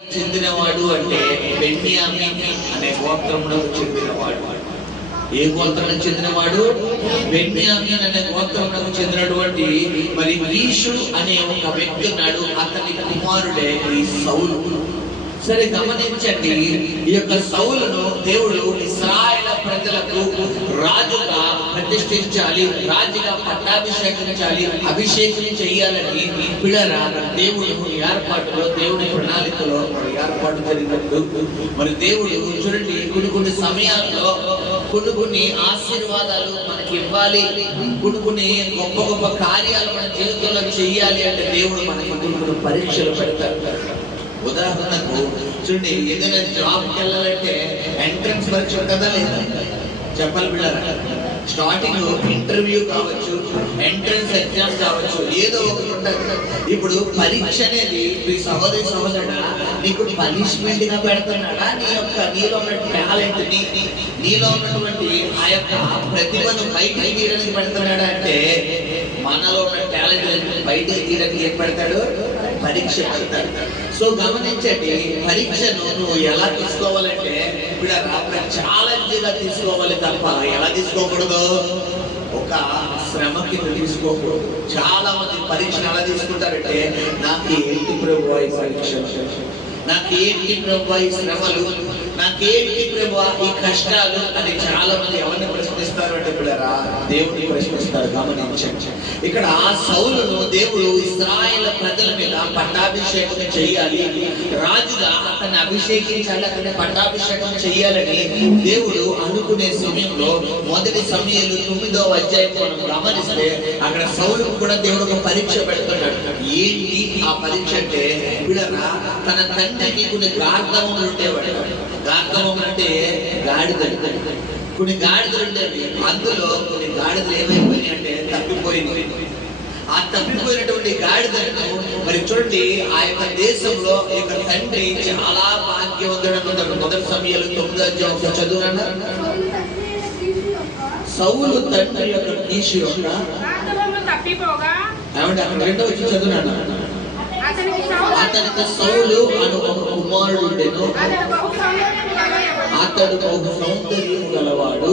చెందినవాడు అంటే బెన్యామీన్ అనే గోత్రములకు చెందినవాడు. ఏ గోత్రానికి చెందినవాడు? బెన్యామీన్ అనే గోత్రములకు చెందినటువంటి మరి కీషు అనే ఒక వ్యక్తి ఉన్నాడు. అతని కుమారుడే ఈ సౌలు. సరే గమనించండి, ఈ యొక్క సౌలును దేవుడు ఇశ్రాయేలు ప్రజలకు రాజుగా ప్రతిష్ఠించాలి, రాజుగా పట్టాభిషేకించాలి, అభిషేకం చేయాలని పిల్లరా దేవుడు ఏర్పాటులో, దేవుడి ప్రణాళికలో ఏర్పాటు జరిగినట్టు మరి దేవుడు చూడండి, కొన్ని సమయాల్లో కొన్ని ఆశీర్వాదాలు మనకి ఇవ్వాలి, కొన్ని గొప్ప గొప్ప కార్యాలు మన జీవితంలో చెయ్యాలి అంటే దేవుడు మనకి కొన్ని పరీక్షలు పెడతారు. ఉదాహరణకు చూడండి, ఏదైనా జాబ్కి వెళ్ళాలంటే ఎంట్రన్స్ పరీక్ష ఉంటుందా లేదా? చెప్పాలి పిల్లరా. స్టార్టింగ్ ఇంటర్వ్యూ కావచ్చు, ఎంట్రన్స్ ఎగ్జామ్ కావచ్చు, ఏదో ఒకటి ఉంటుంది. ఇప్పుడు పరీక్ష అనేది మీ సహోదరుడా నీకు పనిష్మెంట్ గా పెడుతున్నాడా? నీలో ఉన్న టాలెంట్ ని, నీలో ఉన్నటువంటి ఆ యొక్క ప్రతిభను బయటకు తీయడానికి పెడుతున్నాడా అంటే, మనలో ఉన్న టాలెంట్ బయటకు తీయడానికి ఏం పెడతాడు? పరీక్ష పెడతాడు. సో గమనించండి, పరీక్షను నువ్వు ఎలా తీసుకోవాలంటే ఇప్పుడు ఛాలెంజ్ గా తీసుకోవాలి తప్ప ఎలా తీసుకోకూడదు? ఒక శ్రమ కింద తీసుకోకూడదు. చాలా మంది పరీక్షను ఎలా తీసుకుంటారంటే, నాకు ఏంటి ప్రభువా ఈ పరీక్ష, నాకు ఏంటి ప్రభువా ఈ శ్రమలు, నాకేంటి ప్రభువా ఈ కష్టాలు అని చాలా మంది ఎవరిని ప్రశ్నిస్తారు అంటే పిల్లరా, దేవుడిని ప్రశ్నిస్తారు. గమనించండి, ఇక్కడ ఆ సౌలును దేవుడు ఇశ్రాయేలు ప్రజల మీద పట్టాభిషేకం చేయాలి, రాజుగా అతన్ని అభిషేకించాలి, అతన్ని పట్టాభిషేకం చేయాలని దేవుడు అనుకునే సమయంలో మొదటి సమయంలో 9వ అధ్యాయం మనం గమనిస్తే అక్కడ సౌలుకు కూడా దేవుడు ఒక పరీక్ష పెడుతున్నాడు. ఏంటి ఆ పరీక్ష అంటే పిల్లరా, తన తండ్రికి కొన్ని గార్ధములు ఉండేవాడు. గార్ధములు అంటే గాడిదలు. కొన్ని గాడిదలు ఉండేవి, అందులో కొన్ని గాడిదలు ఏమైపోయినాయి అంటే తప్పిపోయింది. ఆ తప్పిపోయినటువంటి గాడిదలను మరి చూడండి, ఆ యొక్క దేశంలో ఈ యొక్క తండ్రి చాలా భాగ్యవంతుడు. మొదటి సమయాలు 9వ అధ్యాయం చదువునా. సౌలు తండ్రి యొక్క కీషు యొక్క ఏమంటే అక్కడ 2వ వచ్చి చదువునా. అతనికి సౌలు అను ఒక కుమారుడు ఉండెను, అతడు బహు సౌందర్యం గలవాడు.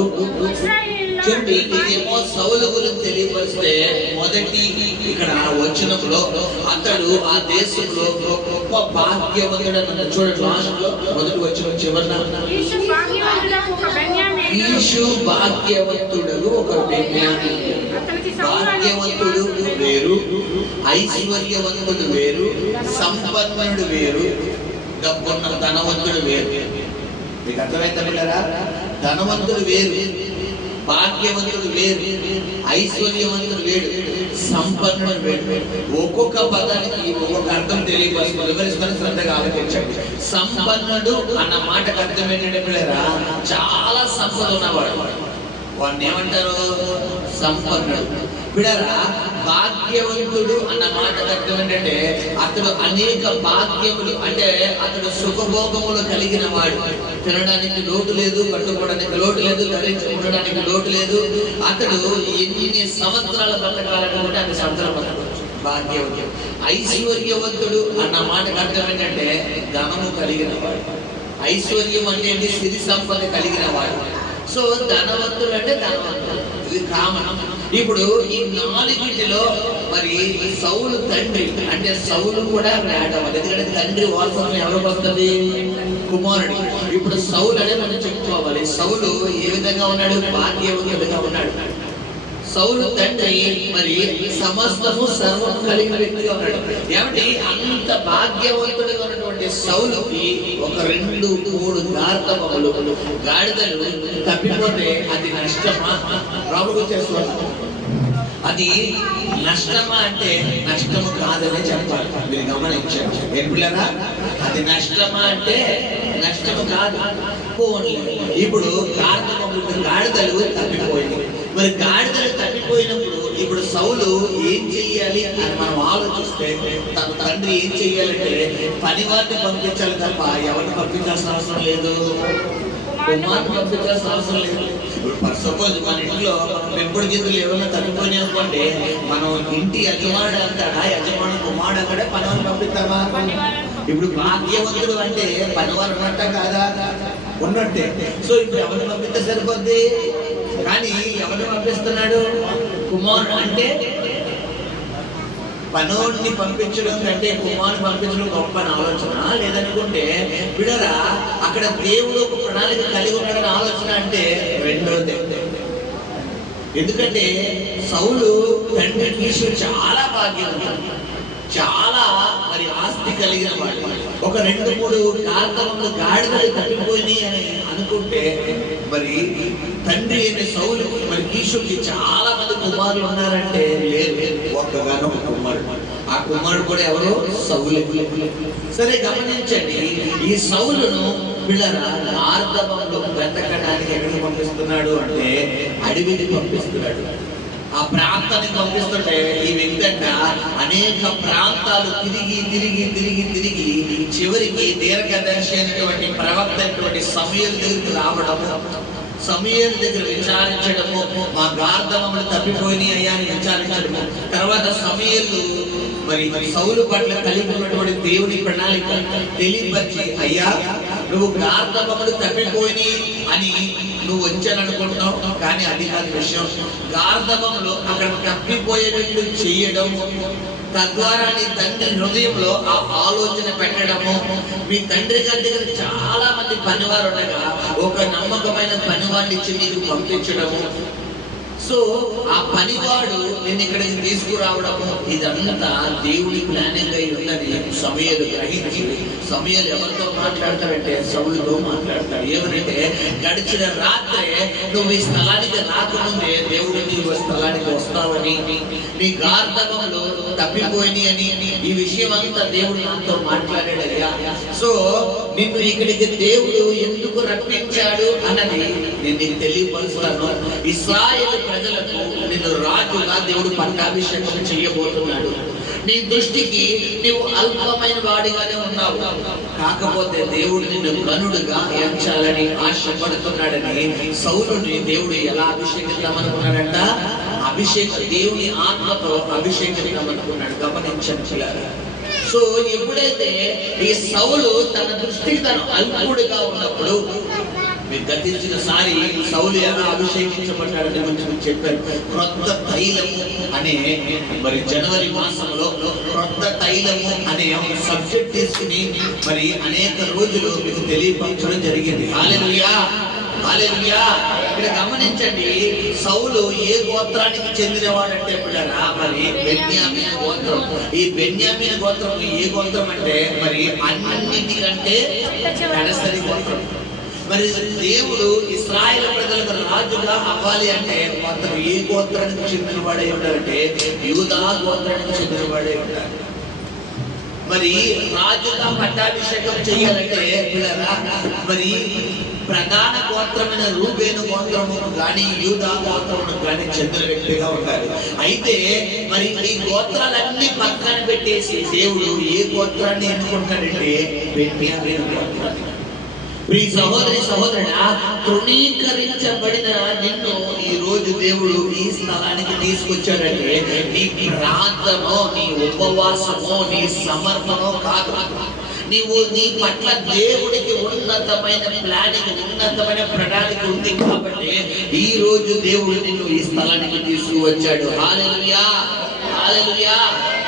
చూడండి, ఇదేమో సౌలు గురించి తెలియపరిస్తే మొదటి ఇక్కడ వచనంలో అతడు ఆ దేశంలో గొప్ప భాగ్యవంతుడు అన్న. చూడండి లాస్ట్ లో మొదటి వచనం చివరన ఈషు భాగ్యవంతుడు ఒక బెన్యామీన్. భాగ్యవంతుడు వేరు, ఐశ్వర్యవంతుడు వేరు, సంపన్నుడు వేరు, డబ్బున్న ధనవంతుడు వేరు. మీకు అర్థమైందా పిల్లరా? ధనవంతుడు వేరు, భాగ్యవంతుడు వేరు, ఐశ్వర్యవంతుడు వేరు, సంపన్నుడు వేరు. ఒక్కొక్క పదానికి ఒక్కొక్క అర్థం తెలియపరుస్తుంది. వివరిస్తున్న శ్రద్ధగా ఆలోచించండి. సంపన్నుడు అన్న మాటకు అర్థం ఏంటంటే పిల్లరా, చాలా సంపద ఉన్నవాడు, వాడిని ఏమంటారు? సంపన్నుడు. పిల్లరా, భాగ్యవంతుడు అన్న మాటకు అర్థం ఏంటంటే అతడు అనేక భాగ్యములు, అంటే అతడు సుఖభోగములు కలిగిన వాడు. తినడానికి లోటు లేదు, కట్టుకోవడానికి లోటు లేదు, ధరించి ఉండడానికి లోటు లేదు. అతడు ఎన్ని సంవత్సరాల బ్రతకాలనుకుంటే అన్ని సంవత్సరాలు బ్రతకవచ్చు. భాగ్యవంతుడు. ఐశ్వర్యవంతుడు అన్న మాటకు అర్థం ఏంటంటే ధనము కలిగిన వాడు. ఐశ్వర్యం అంటే ఏంటి? సిరి సంపద కలిగిన వాడు. సో ధనవంతుడు అంటే ధనవంతుడు, ఇది కామన్. ఇప్పుడు ఈ 4టిలో మరి సౌలు తండ్రి అంటే సౌలు కూడా రావడం, ఎందుకంటే తండ్రి వారసత్వం ఎవరికి వస్తుంది? కుమారుడి. ఇప్పుడు సౌలు అనే మనం చెప్పుకోవాలి. సౌలు ఏ విధంగా ఉన్నాడు? భాగ్యవంతుడిగా ఉన్నాడు. సౌలు తండ్రి మరి సమస్తము సర్వము కలిగిన వ్యక్తిగా ఉన్నాడు. ఏమంటే అంత భాగ్యవంతుడిగా ఉన్నటువంటి సౌలుకి ఒక 2-3 గాడిదలు తప్పిపోతే అది నష్టమా? రాముడు చేస్తున్నాడు. అది నష్టమా అంటే నష్టము కాదనే చెప్పాలి. మీరు గమనించండి ఏం పిల్లరా, అది నష్టమా అంటే నష్టము కాదు. ఇప్పుడు గాడిదలు తప్పిపోయింది. మరి గాడిదలు తప్పిపోయినప్పుడు ఇప్పుడు సౌలు ఏం చెయ్యాలి అని మనం ఆలోచిస్తే, తన తండ్రి ఏం చెయ్యాలంటే పనివారిని పంపించాలి తప్ప ఎవరిని పంపించాల్సిన అవసరం లేదు, కుమార్ని పంపించాల్సిన అవసరం లేదు. సపోజ్ మన ఇంట్లో పెంపుడు గింజలు ఏమైనా తప్పిపోయినాయి అనుకోండి, మనం ఇంటి యజమానుడు అంటాడా, యజమాను కుమారుడు అక్కడే పనివారిని పంపిస్తామా? ఇప్పుడు భాగ్యవంతుడు అంటే పనివారు ఉన్నట్ట కాదా? ఉన్నట్టే. సో ఇప్పుడు ఎవరిని పంపిస్తే సరిపోద్ది? కానీ ఎవరిని పంపిస్తున్నాడు? కుమారుడు. అంటే పనోడిని పంపించడం కంటే కుమారుని పంపించడం గొప్ప ఆలోచన. లేదనుకుంటే బిడరా అక్కడ దేవుడు ఒక ప్రణాళిక కలిగి ఉన్నాడని ఆలోచన అంటే రెండోది. ఎందుకంటే సౌలు తండ్రి కీషు చాలా భాగ్యవంతుడు, చాలా మరి ఆస్తి కలిగిన వాడు. ఒక 2-3 కారణములు గాడిదలు తప్పిపోయి అని అనుకుంటే మరి తండ్రి అయిన సౌలు మరి కీషుకి చాలా మంది కుమారులు ఉన్నారంటే లేదు, ఒక్కగానో ఒక కుమారుడు. ఆ కుమారుడు కూడా ఎవరు? సౌలు. సరే గమనించండి, ఈ సౌలును పిల్లల మార్గంలో వెతకడానికి ఎక్కడికి పంపిస్తున్నాడు అంటే అడవికి పంపిస్తున్నాడు. ఆ ప్రాంతానికి పంపిస్తుంటే ఈ వ్యక్తి అంట అనేక ప్రాంతాలు తిరిగి తిరిగి తిరిగి తిరిగి చివరికి దీర్ఘదర్శి అయినటువంటి ప్రవక్త అయినటువంటి సమూయేలు దగ్గరికి రావడము, సమూయేలు దగ్గర విచారించడము, మా గార్ధములు తప్పిపోయినాయి అయ్యా అని విచారించడము. తర్వాత సమూయేలు మరి సౌలు పట్ల కలిగి ఉన్నటువంటి దేవుని ప్రణాళిక తెలియపరిచి, అయ్యా నువ్వు గార్ధములు తప్పిపోయి అని నువ్వు వచ్చాననుకుంటున్నావు, కానీ అది కాదు విషయం. గార్ధములు అక్కడ తప్పిపోయేటట్లు చేయడము, తద్వారా నీ తండ్రి హృదయంలో ఆ ఆలోచన పెట్టడము. మీ తండ్రి గారి దగ్గర చాలా మంది పనివారు ఉండగా ఒక నమ్మకమైన పనివాడిని ఇచ్చి నీకు పంపించడము. సో ఆ పనివాడు నేను ఇక్కడికి తీసుకురావడము ఇదంతా దేవుడి ప్లానింగ్ అయి ఉందని సమూయేలు గ్రహించి, సమూయేలు ఎవరితో మాట్లాడతాడంటే సౌలుతో మాట్లాడతాడు. ఏమనంటే గడిచిన రాత్రే నువ్వు ఈ స్థలానికి రాకముందే దేవుడు నీవు స్థలానికి వస్తావని, నీ గార్ధవంలో తప్పిపోయి అని ఈ విషయం అంతా దేవుడు నాతో మాట్లాడాడయ్యా. సో నిన్ను ఇక్కడికి దేవుడు ఎందుకు రప్పించాడు అన్నది నేను నీకు తెలియపరుస్తాను. ఇశ్రాయేలు ప్రజలకు నిన్ను రాజుగా దేవుడు పట్టాభిషేకం చేయబోతున్నాడు. నీ దృష్టికి నీవు అల్పమైన వాడిగానే ఉన్నావు, కాకపోతే దేవుడు నిన్ను గనుడుగా ఎంచాలని ఆశపడుతున్నాడని సౌలుని దేవుడు ఎలా అభిషేకిద్దామనుకున్నాడంట? దేవుని ఆత్మతో అభిషేకిద్దామనుకున్నాడు. గమనించండి. సో ఎప్పుడైతే ఈ సౌలు తన దృష్టికి తను అల్పుడుగా ఉన్నప్పుడు, మీరు గతించిన సారి సౌలు ఎలా అభిషేకించబడ్డాడని గురించి చెప్పారు. క్రొత్త తైలము అనే మరి జనవరి మాసంలో క్రొత్త తైలము అనే సబ్జెక్ట్ తీసుకుని మరి అనేక రోజులు మీకు తెలియపరచడం జరిగింది. హల్లెలూయా, హల్లెలూయా. ఇక్కడ గమనించండి, సౌలు ఏ గోత్రానికి చెందినవాడంటే పిల్లరా మరి బెన్యామీను గోత్రం. ఈ బెన్యామీను గోత్రం ఏ గోత్రం అంటే మరి అన్నిటికంటే కడసరి గోత్రం. మరి దేవుడు ఇశ్రాయేలు ప్రజలకు రాజుగా అవ్వాలి అంటే మాత్రం ఏ గోత్రానికి చెందిన వాడే ఉంటారంటే యూదా గోత్రానికి చెందిన వాడే ఉంటారు. మరి రాజుగా పట్టాభిషేకం చేయాలంటే మరి ప్రధాన గోత్రమైన రూబేను గోత్రము కానీ యూదా గోత్రమును కానీ చెందిన వ్యక్తిగా ఉండాలి. అయితే మరి ఈ గోత్రాలన్నీ పక్కన పెట్టేసి దేవుడు ఏ గోత్రాన్ని ఎన్నుకుంటాడంటే బెన్యామీను గోత్రాన్ని. ప్రియ సహోదరి సహోదరుడా, తృణీకరించబడిన నిన్ను ఈ రోజు దేవుడు ఈ స్థలానికి తీసుకొచ్చాడంటే నీ ప్రార్థనో, నీ ఉపవాసమో, నీ సమర్పణో కాదు. నీవు నీ పట్ల దేవుడికి ఉన్నతమైన ప్లానింగ్, ఉన్నతమైన ప్రణాళిక ఉంది కాబట్టి ఈ రోజు దేవుడు నిన్ను ఈ స్థలానికి తీసుకువచ్చాడు. హల్లెలూయా, హల్లెలూయా.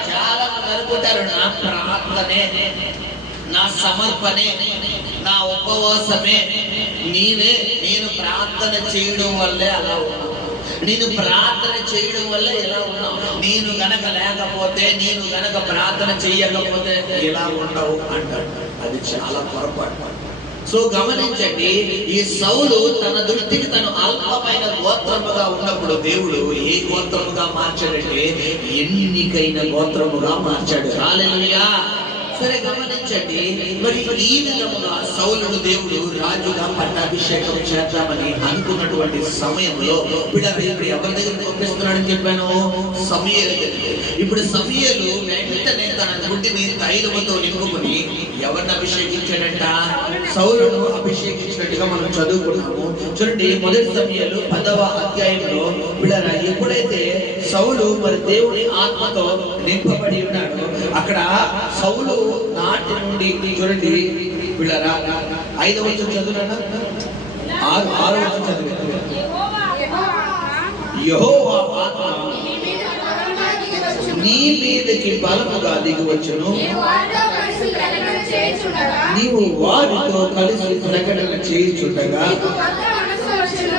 చాలా మంది అనుకుంటారు నా ప్రార్థనే, నా సమర్పణే, నా ఉపవాసమే, నేను ప్రార్థన చేయడం వల్లే అలా ఉన్నావు, నేను ప్రార్థన చేయడం వల్ల ఎలా ఉన్నావు, నేను గనక లేకపోతే, నేను గనక ప్రార్థన చేయకపోతే ఎలా ఉండవు అంటాడు. అది చాలా పొరపాటు. సో గమనించండి, ఈ సౌలు తన దృష్టికి తను అల్పమైన గోత్రముగా ఉన్నప్పుడు దేవుడు ఏ గోత్రముగా మార్చాడంటే ఎన్నికైన గోత్రముగా మార్చాడు. హల్లెలూయా. సరే గమనించండి, మరి ఈ విధముగా సౌలును దేవుడు రాజుగా పట్టాభిషేకం చేద్దామని అనుకున్నటువంటి సమయంలో ఇప్పుడు ఎవరి దగ్గర పంపిస్తున్నాడని చెప్పాను? సమూయేలు. ఇప్పుడు సమూయేలు వెంటనే వెంటనే తన గుడ్డిని తైలముతో నింపుకుని ఎవరిని అభిషేకించాడంట? సౌలును అభిషేకించినట్టుగా మనం చదువుకున్నాము. చూడండి, మొదటి సమయాలు 10వ అధ్యాయంలో పిల్లరా, ఎప్పుడైతే సౌలు మరి దేవుని ఆత్మతో నింపబడి ఉన్నాడు, అక్కడ సౌలు నాటి నుండి చూడండి పిల్లరా, 5వ వచనం చదువునా, 6వ వచనం చదివి, యెహోవా ఆత్మ నీ మీదకి బలముగా దిగివచ్చును, నీవు వారితో కలిసి ప్రకటన చేయుచుండగా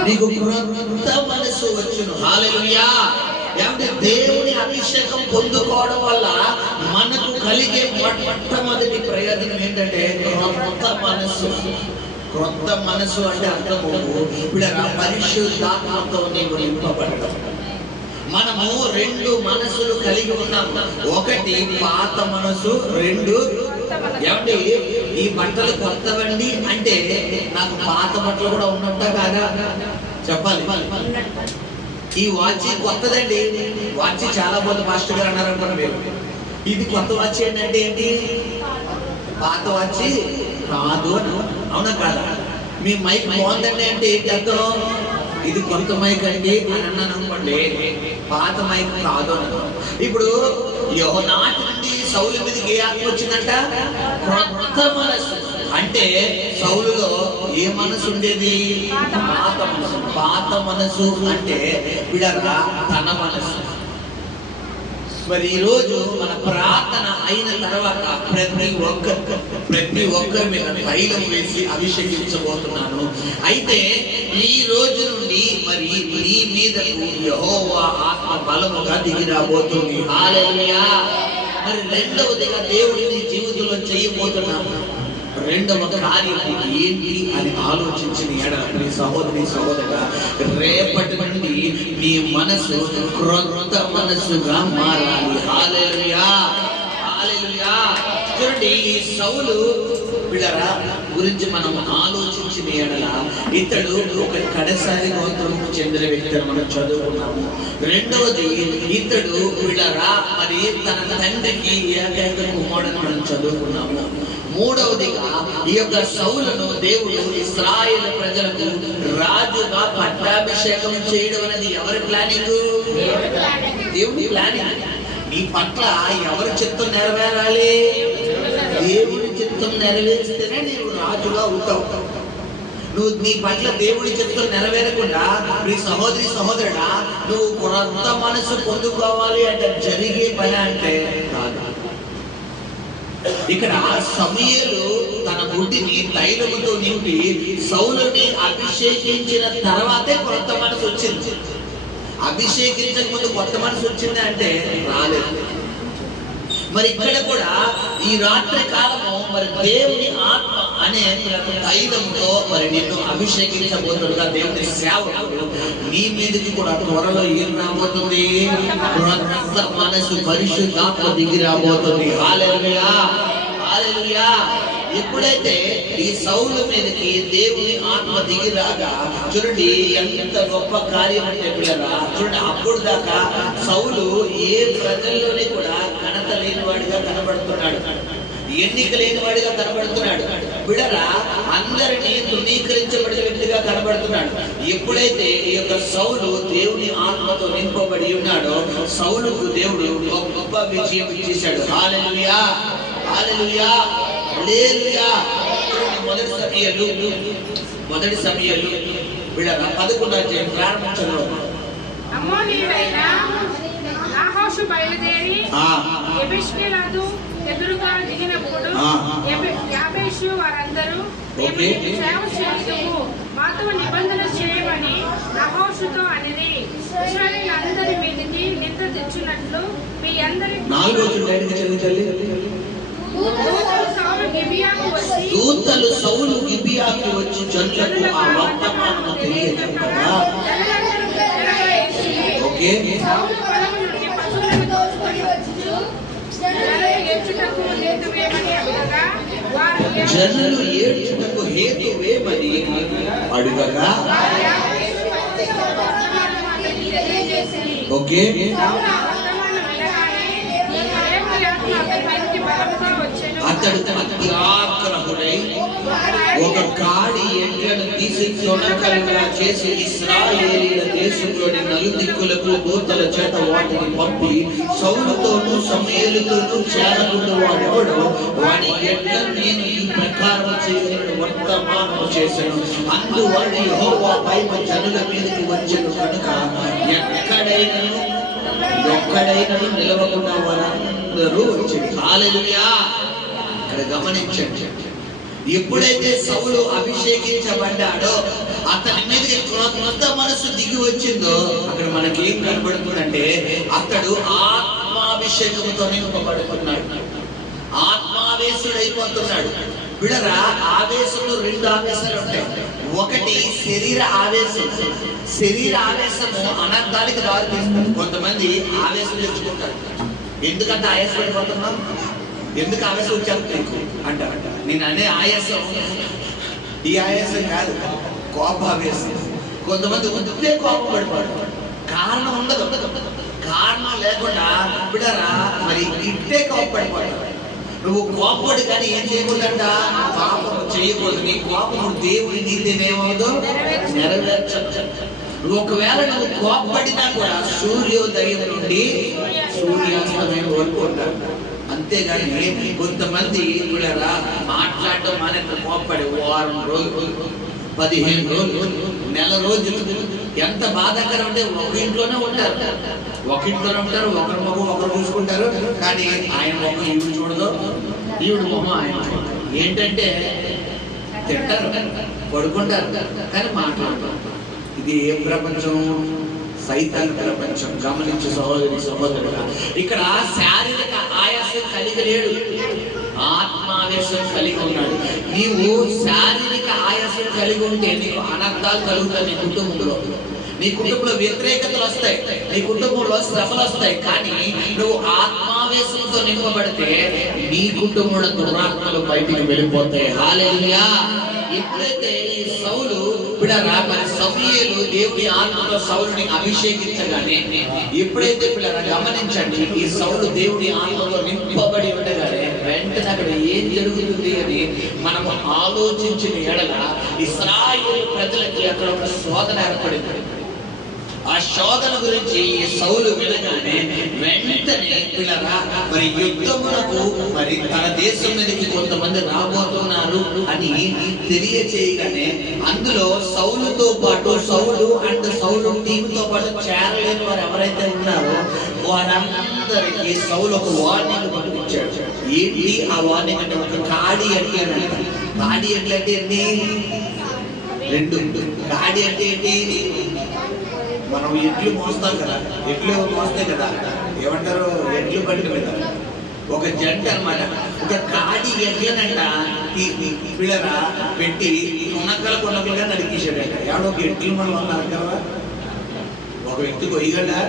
నీకు క్రొత్త మనసు వచ్చును. హల్లెలూయా. అంటే దేవుని అభిషేకం పొందుకోవడం వల్ల మనకు కలిగే మొట్టమొదటి ప్రయోజనం ఏంటంటే క్రొత్త మనసు. క్రొత్త మనసు అంటే అర్థము ఇప్పుడు పరిశుద్ధాత్మతో నీవు నింపబడడం. మనము 2 మనసులు కలిగి ఉన్నాము. ఒకటి పాత మనసు, 2 ఏమండి ఈ బట్టలు కొత్తవండి అంటే నాకు పాత బట్టలు కూడా ఉన్నట్ట కాదా చెప్పాలి. ఈ వాచ్ కొత్తదండి, వాచ్ చాలా మంది మాస్టర్ గారు అన్నారు అనుకున్నాం. ఇది కొత్త వాచ్ ఏంటంటే ఏంటి? పాత వాచ్ కాదు, అవునా కాదా? మీ మైక్ బాగుందండి అంటే ఏంటి అర్థం? ఇది కొత్త మైక్ అండి అని అన్నాను అనుకోండి, పాత మైక్ కాదు అన్న. ఇప్పుడు నాటి నుండి సౌలు మీదకి ఏ ఆత్మ వచ్చిందంట? క్రొత్త మనసు. అంటే సౌలులో ఏ మనసు ఉండేది? పాత మనసు. పాత మనసు అంటే విడరా తన మనసు. మరి ఈ రోజు మన ప్రార్థన అయిన తర్వాత ప్రతి ఒక్కరి మీద తైలం వేసి అభిషేకించబోతున్నాను. అయితే ఈ రోజు నుండి మరి నీ మీదకు యెహోవా ఆత్మ బలముగా దిగి రాబోతుంది. హల్లెలూయా. మరి రెండవదిగా దేవుడి నీ జీవితంలో చేయబోతున్నాము. రెండవ కార్యం ఏంటి అని ఆలోచించిన ఎడల సహోదరి సహోదరుడా, రేపటి నుండి నీ మనసు క్రొత్త మనసుగా మారాలి. హల్లెలూయా, హల్లెలూయా. చూడండి, ఈ సౌలు పిల్లరా గురించి మనం ఆలోచించిన ఎడల ఇతడు ఒక కడసారి గోత్రముకు చెందిన వ్యక్తి మనం చదువుకున్నాము. రెండవది, ఇతడు పిల్లరా మరి తన తండ్రికి ఏకైక కుమారుడని మనం చదువుకున్నాము. మూడవదిగా ఈ యొక్క సౌలును దేవుడు ఇశ్రాయేలు ప్రజలకు రాజుగా పట్టాభిషేకం చేయడం అనేది ఎవరి ప్లానింగ్? దేవుని ప్లానింగ్. నీ పట్ల ఎవరి చిత్తం నెరవేరాలి? దేవుని చిత్తం నెరవేర్స్తేనే నీవు రాజుగా అవుతావు. నువ్వు నీ పట్ల దేవుడి చిత్తం నెరవేరకుండా నీ సహోదరి సహోదరుడా నువ్వు క్రొత్త మనసు పొందుకోవాలి అంటే జరిగే పని అంటే కాదు. ఇక్కడ సమూయేలు తన బుద్ధిని తైలముతో నింపి సౌలుని అభిషేకించిన తర్వాతే క్రొత్త మనసు వచ్చింది. అభిషేకించక ముందు కొత్త మనసు వచ్చింది అంటే రాలేదు. మరి ఇక్కడ కూడా ఈ రాత్రి కాలము మరి దేవుని ఆత్మ అనే తైలంతో మరి నిన్ను అభిషేకించబోతుండగా దేవుని సేవకుడు నీ మీదకి కూడా త్వరలో ఏం రాబోతుంది? క్రొత్త మనసు పరిశుద్ధాత్మ దిగి రాబోతుంది. హల్లెలూయా, హల్లెలూయా. ఎప్పుడైతే ఈ సౌలు మీదకి దేవుని ఆత్మ దిగి రాగా చూడండి ఎంత గొప్ప కార్యం అంటే పిల్లరా. చూడండి, అప్పుడు దాకా సౌలు ఏ ప్రజల్లోనే కూడా ఘనత లేని వాడిగా కనబడుతున్నాడు, ఎన్నిక లేని వాడిగా కనబడుతున్నాడు. బిడరా అందరినీ తృణీకరించబడిన వ్యక్తిగా కనబడుతున్నాడు. ఎప్పుడైతే ఈ యొక్క సౌలు దేవుని ఆత్మతో నింపబడి ఉన్నాడో సౌలుకు దేవుడు గొప్ప విజయం ఇచ్చేశాడు. హల్లెలూయా, హల్లెలూయా, హల్లెలూయా. మొదటి సమయాలు బిడరా 11వ అధ్యాయం ప్రారంభించడం. అమ్మోనీయుడైన నాహాషు బయలుదేరి యెబెష్కేలోను ఎదురుగా దిగినప్పుడు యాబేషు వారందరూ సేవ చేయుటకు మాతో నిబంధన చేయమని నాహాషుతో అనిరి. ఇశ్రాయేలీయులందరి మీదికి నింద తెచ్చునట్లు మీ అందరి దూతలు సౌలు గిబియాకు వచ్చి జనులకు ఆ వర్తమానము తెలియజెప్పగా జనులు ఏడ్చుటకు హేతువేమని అడుగగా ఓకే అతడు అత్యాగ్రహుడై ఒక కాడి ఎడ్లను తీసి తొనకలుగా చేసి ఇశ్రాయేలీయుల దేశంలోని నలుదిక్కులకు దూతల చేత వాటిని పంపి సౌలుతోనూ సమూయేలుతోనూ చేరకుండా వాడెవడో వాడి ఎడ్లను నేను ఈ ప్రకారం చేయని వర్తమానం చేశాను. అందువల్ల యెహోవా భయము జనుల మీదకి వచ్చెను కనుక ఒక్కడైనను నిలవకుండా వారందరూ వచ్చారు. హల్లెలూయా. ఇక్కడ గమనించండి, ఎప్పుడైతే సౌలు అభిషేకించబడ్డాడో అతని మీదకి క్రొత్త మనసు దిగి వచ్చిందో అక్కడ మనకి ఏం కనబడుతుందంటే అతడు ఆత్మాభిషేకంతో నింపబడుతున్నాడు, ఆత్మావేశుడైపోతున్నాడు. విడరా, ఆవేశంలో రెండు ఆవేశాలు ఉంటాయి. ఒకటి శరీర ఆవేశం. శరీర ఆవేశము అనర్థానికి దారితీస్తుంది. కొంతమంది ఆవేశం తెచ్చుకుంటారు. ఎందుకంటే ఆయాసపడిపోతున్నాం, ఎందుకు ఆవేశం వచ్చేది అంట. నేను అనే ఆయాసం ఈ ఆయాసం కాదు, కోపావేశం. కొంతమంది ఉంటే కోపం పడిపోతారు, కారణం ఉండదు. కారణం లేకుండా బిడరా మరి ఇట్టే కోపడిపోతారు. నువ్వు కోపడు కానీ ఏం చేయకూడదంట, పాపం చేయకూడదు. నీ కోపము దేవుని నీతినేమవుదో నెరవేర్చచ్చు. ఒకవేళ నువ్వు కోపడినా కూడా సూర్యోదయం నుండి సూర్యాస్తమయం వరకు ఉంటారు. అంతేగాని కొంతమంది మాట్లాడటం మానేత కోపడి వారం రోజులు, 15 రోజులు, నెల రోజులు ఎంత బాధాకరం అంటే ఒక ఇంట్లోనే ఉంటారు, ఒకరి మొహం ఒకరు చూసుకుంటారు. కానీ ఆయన మొహం ఈవిడ చూడదు, ఈవిడ మొహం ఆయన చూడదు. ఏంటంటే తింటారు, పడుకుంటారు, కానీ మాట్లాడతారు. ఇది ఏ ప్రపంచం? సైతాన్ ప్రపంచం. గమనించు సహోదరి సహోదరుడుగా, ఇక్కడ శారీరక ఆయాసం కలిగి లేడు, ఆత్మావేశం కలిగి ఉన్నాడు. నీవు శారీరక ఆయాసం కలిగి ఉంటే నీకు అనర్థాలు కలుగుతాయి. నీ కుటుంబంలో వ్యతిరేకతలు వస్తాయి, నీ కుటుంబంలో శ్రమలు వస్తాయి. కానీ నువ్వు ఆత్మావేశంతో నింపబడితే నీ కుటుంబంలో దురాత్మలు బయటికి వెళ్ళిపోతాయి. హల్లెలూయా. ఎప్పుడైతే ఈ సౌలు సమూయేలు దేవుని ఆత్మతో సౌలుని అభిషేకించగానే, ఎప్పుడైతే పిల్లరా గమనించండి, ఈ సౌలు దేవుని ఆత్మతో నింపబడి ఉండగానే వెంటనే అక్కడ ఏం జరుగుతుంది అని మనం ఆలోచించిన ఎడల ఇశ్రాయేలు ప్రజలకి అక్కడ ఒక శోధన ఏర్పడింది. ఆ శోధన గురించి ఈ సౌలు వినగానే వెంటనే పిల్లరా మరి యుద్ధములకు మరి తన దేశం మీదకి కొంతమంది రాబోతున్నారు అని తెలియచేయగానే అందులో సౌలుతో పాటు సౌలు టీంతో పాటు చేరలేని వారు ఎవరైతే ఉన్నారో వారందరికీ సౌలు ఒక వార్నింగ్ పంపించాడు. ఏంటి ఆ వార్నింగ్ అంటే? ఒక కాడి అంటే కాడి అంటే ఎన్ని? 2. కాడి అంటే ఏంటి? మనం ఎడ్లు మోస్తాం కదా, ఎడ్లు మోస్తే కదా ఏమంటారు, ఎడ్లు బండి మీద ఒక జంట అన్నమాట. ఒక కాడి ఎడ్లనంట పిల్లరా పెట్టి కొనకలుగా నడిపించాడంట. ఎవడో ఒక ఎడ్లు మనం ఉన్నారు కదా, ఒక వ్యక్తి కొయ్యగలడా?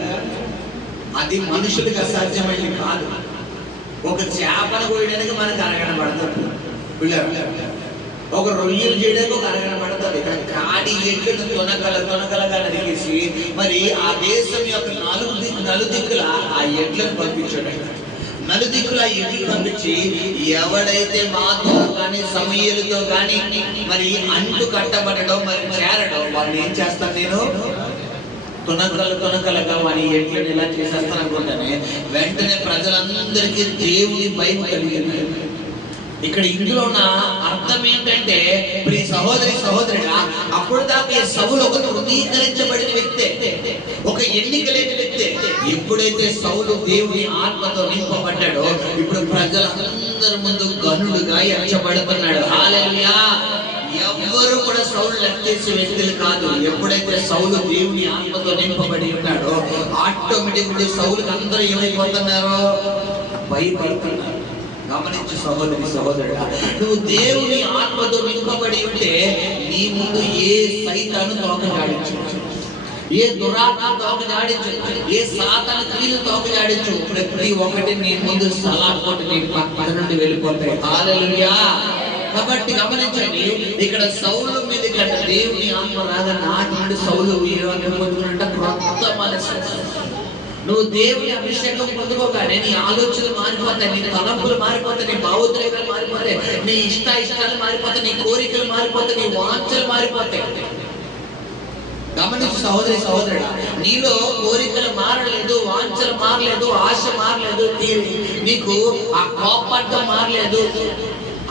అది మనుషులకి అసాధ్యమైనది కాదు. ఒక చేపను కోయడానికి మనకు అరగన పడతాడు పిల్లరా, ఒక రొయ్యలు చేయడానికి ఒక అరగన పడుతుంది. కాడి ఎడ్లను తొనకలుగా నరికేసి మరి ఆ దేశం యొక్క నలుదిక్కుల ఆ ఎడ్లను పంపించాడు. నలుదిక్కుల ఆ ఎడ్లు పంపించి ఎవడైతే మాతో కానీ సమూయేలుతో కానీ మరి అంటు కట్టబడడం మరి చేరడం వాడిని ఏం చేస్తాను నేను? తొనకలుగా వారి ఎడ్లను ఇలా చేసేస్తాను అనుకుంటానే వెంటనే ప్రజలందరికీ దేవుని భయం కలిగింది. ఇక్కడ ఇందులో ఉన్న అర్థం ఏంటంటే, ప్రియ సహోదరుడా, అప్పుడు దాకా సౌలు ఒక తృణీకరించబడిన వ్యక్తే, ఒక ఎన్నిక లేని వ్యక్తే. ఎప్పుడైతే సౌలు దేవుని ఆత్మతో నింపబడ్డాడో ఇప్పుడు ప్రజలందరి ముందు గనుడుగా ఎంచబడుతున్నాడు. హల్లెలూయా. ఎవ్వరు కూడా సౌలు లెక్కేసే వ్యక్తులు కాదు. ఎప్పుడైతే సౌలు దేవుని ఆత్మతో నింపబడి ఉన్నాడో ఆటోమేటిక్ సౌలుకి అందరూ ఏమైపోతున్నారో? భయపడుతున్నారు. గమనించు సహోదరుడా, నువ్వు దేవుని ఆత్మతో నింపబడి ఉంటే నీ ముందు ఏ సైతాను తోకజాడించు, ఏ దురాత్మ తోకజాడించు, ఏ సాతాను క్రియలు తోకజాడించు. ప్రతి ఒక్కటి నీ ముందు సలాట్ నీ పక్క నుండి వెళ్ళిపోతాయి. హల్లెలూయా. కాబట్టి గమనించండి, ఇక్కడ సౌలు మీద కంటే దేవుని ఆత్మ రాగా నాటి నుండి సౌలు ఏమనుకుంటున్నట్ట? క్రొత్త మనసు. నువ్వు దేవుని అభిషేకం పొందుకోగానే నీ ఆలోచనలు మారిపోతాయి, నీ తలంపులు మారిపోతాయి, నీ భావోద్రేకాలు మారిపోతాయి, నీ ఇష్టాలు మారిపోతాయి, నీ కోరికలు మారిపోతాయి, నీ వాంఛలు మారిపోతాయి. గమనించు సహోదరి సహోదరుడా, నీలో కోరికలు మారలేదు, వాంఛలు మారలేదు, ఆశ మారలేదు, నీకు ఆ కోపడ్డం మారలేదు,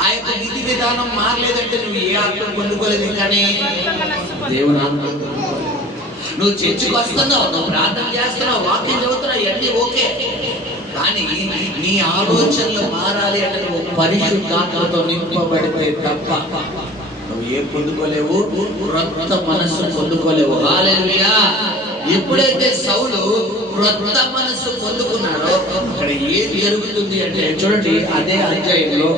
ఆ యొక్క విధి విధానం మారలేదంటే నువ్వు ఏ ఆత్మ పొందుకోలేదు. కానీ దేవుని ఆత్మ నువ్వు చర్చికి వస్తున్నావు, నువ్వు ప్రార్థన చేస్తున్నావు, వాక్యం చదువుతున్నావు, ఇవన్నీ ఓకే. కానీ నీ ఆలోచనలు మారాలి అంటే నువ్వు పరిశుద్ధాత్మతో నింపబడితే తప్ప నువ్వు ఏం పొందుకోలేవు, క్రొత్త మనస్సు పొందుకోలేవు. హల్లెలూయా. ఎప్పుడైతే సౌలు క్రొత్త మనస్సు పొందుకున్నాడో అక్కడ ఏం జరుగుతుంది అంటే చూడండి, అదే అధ్యాయంలో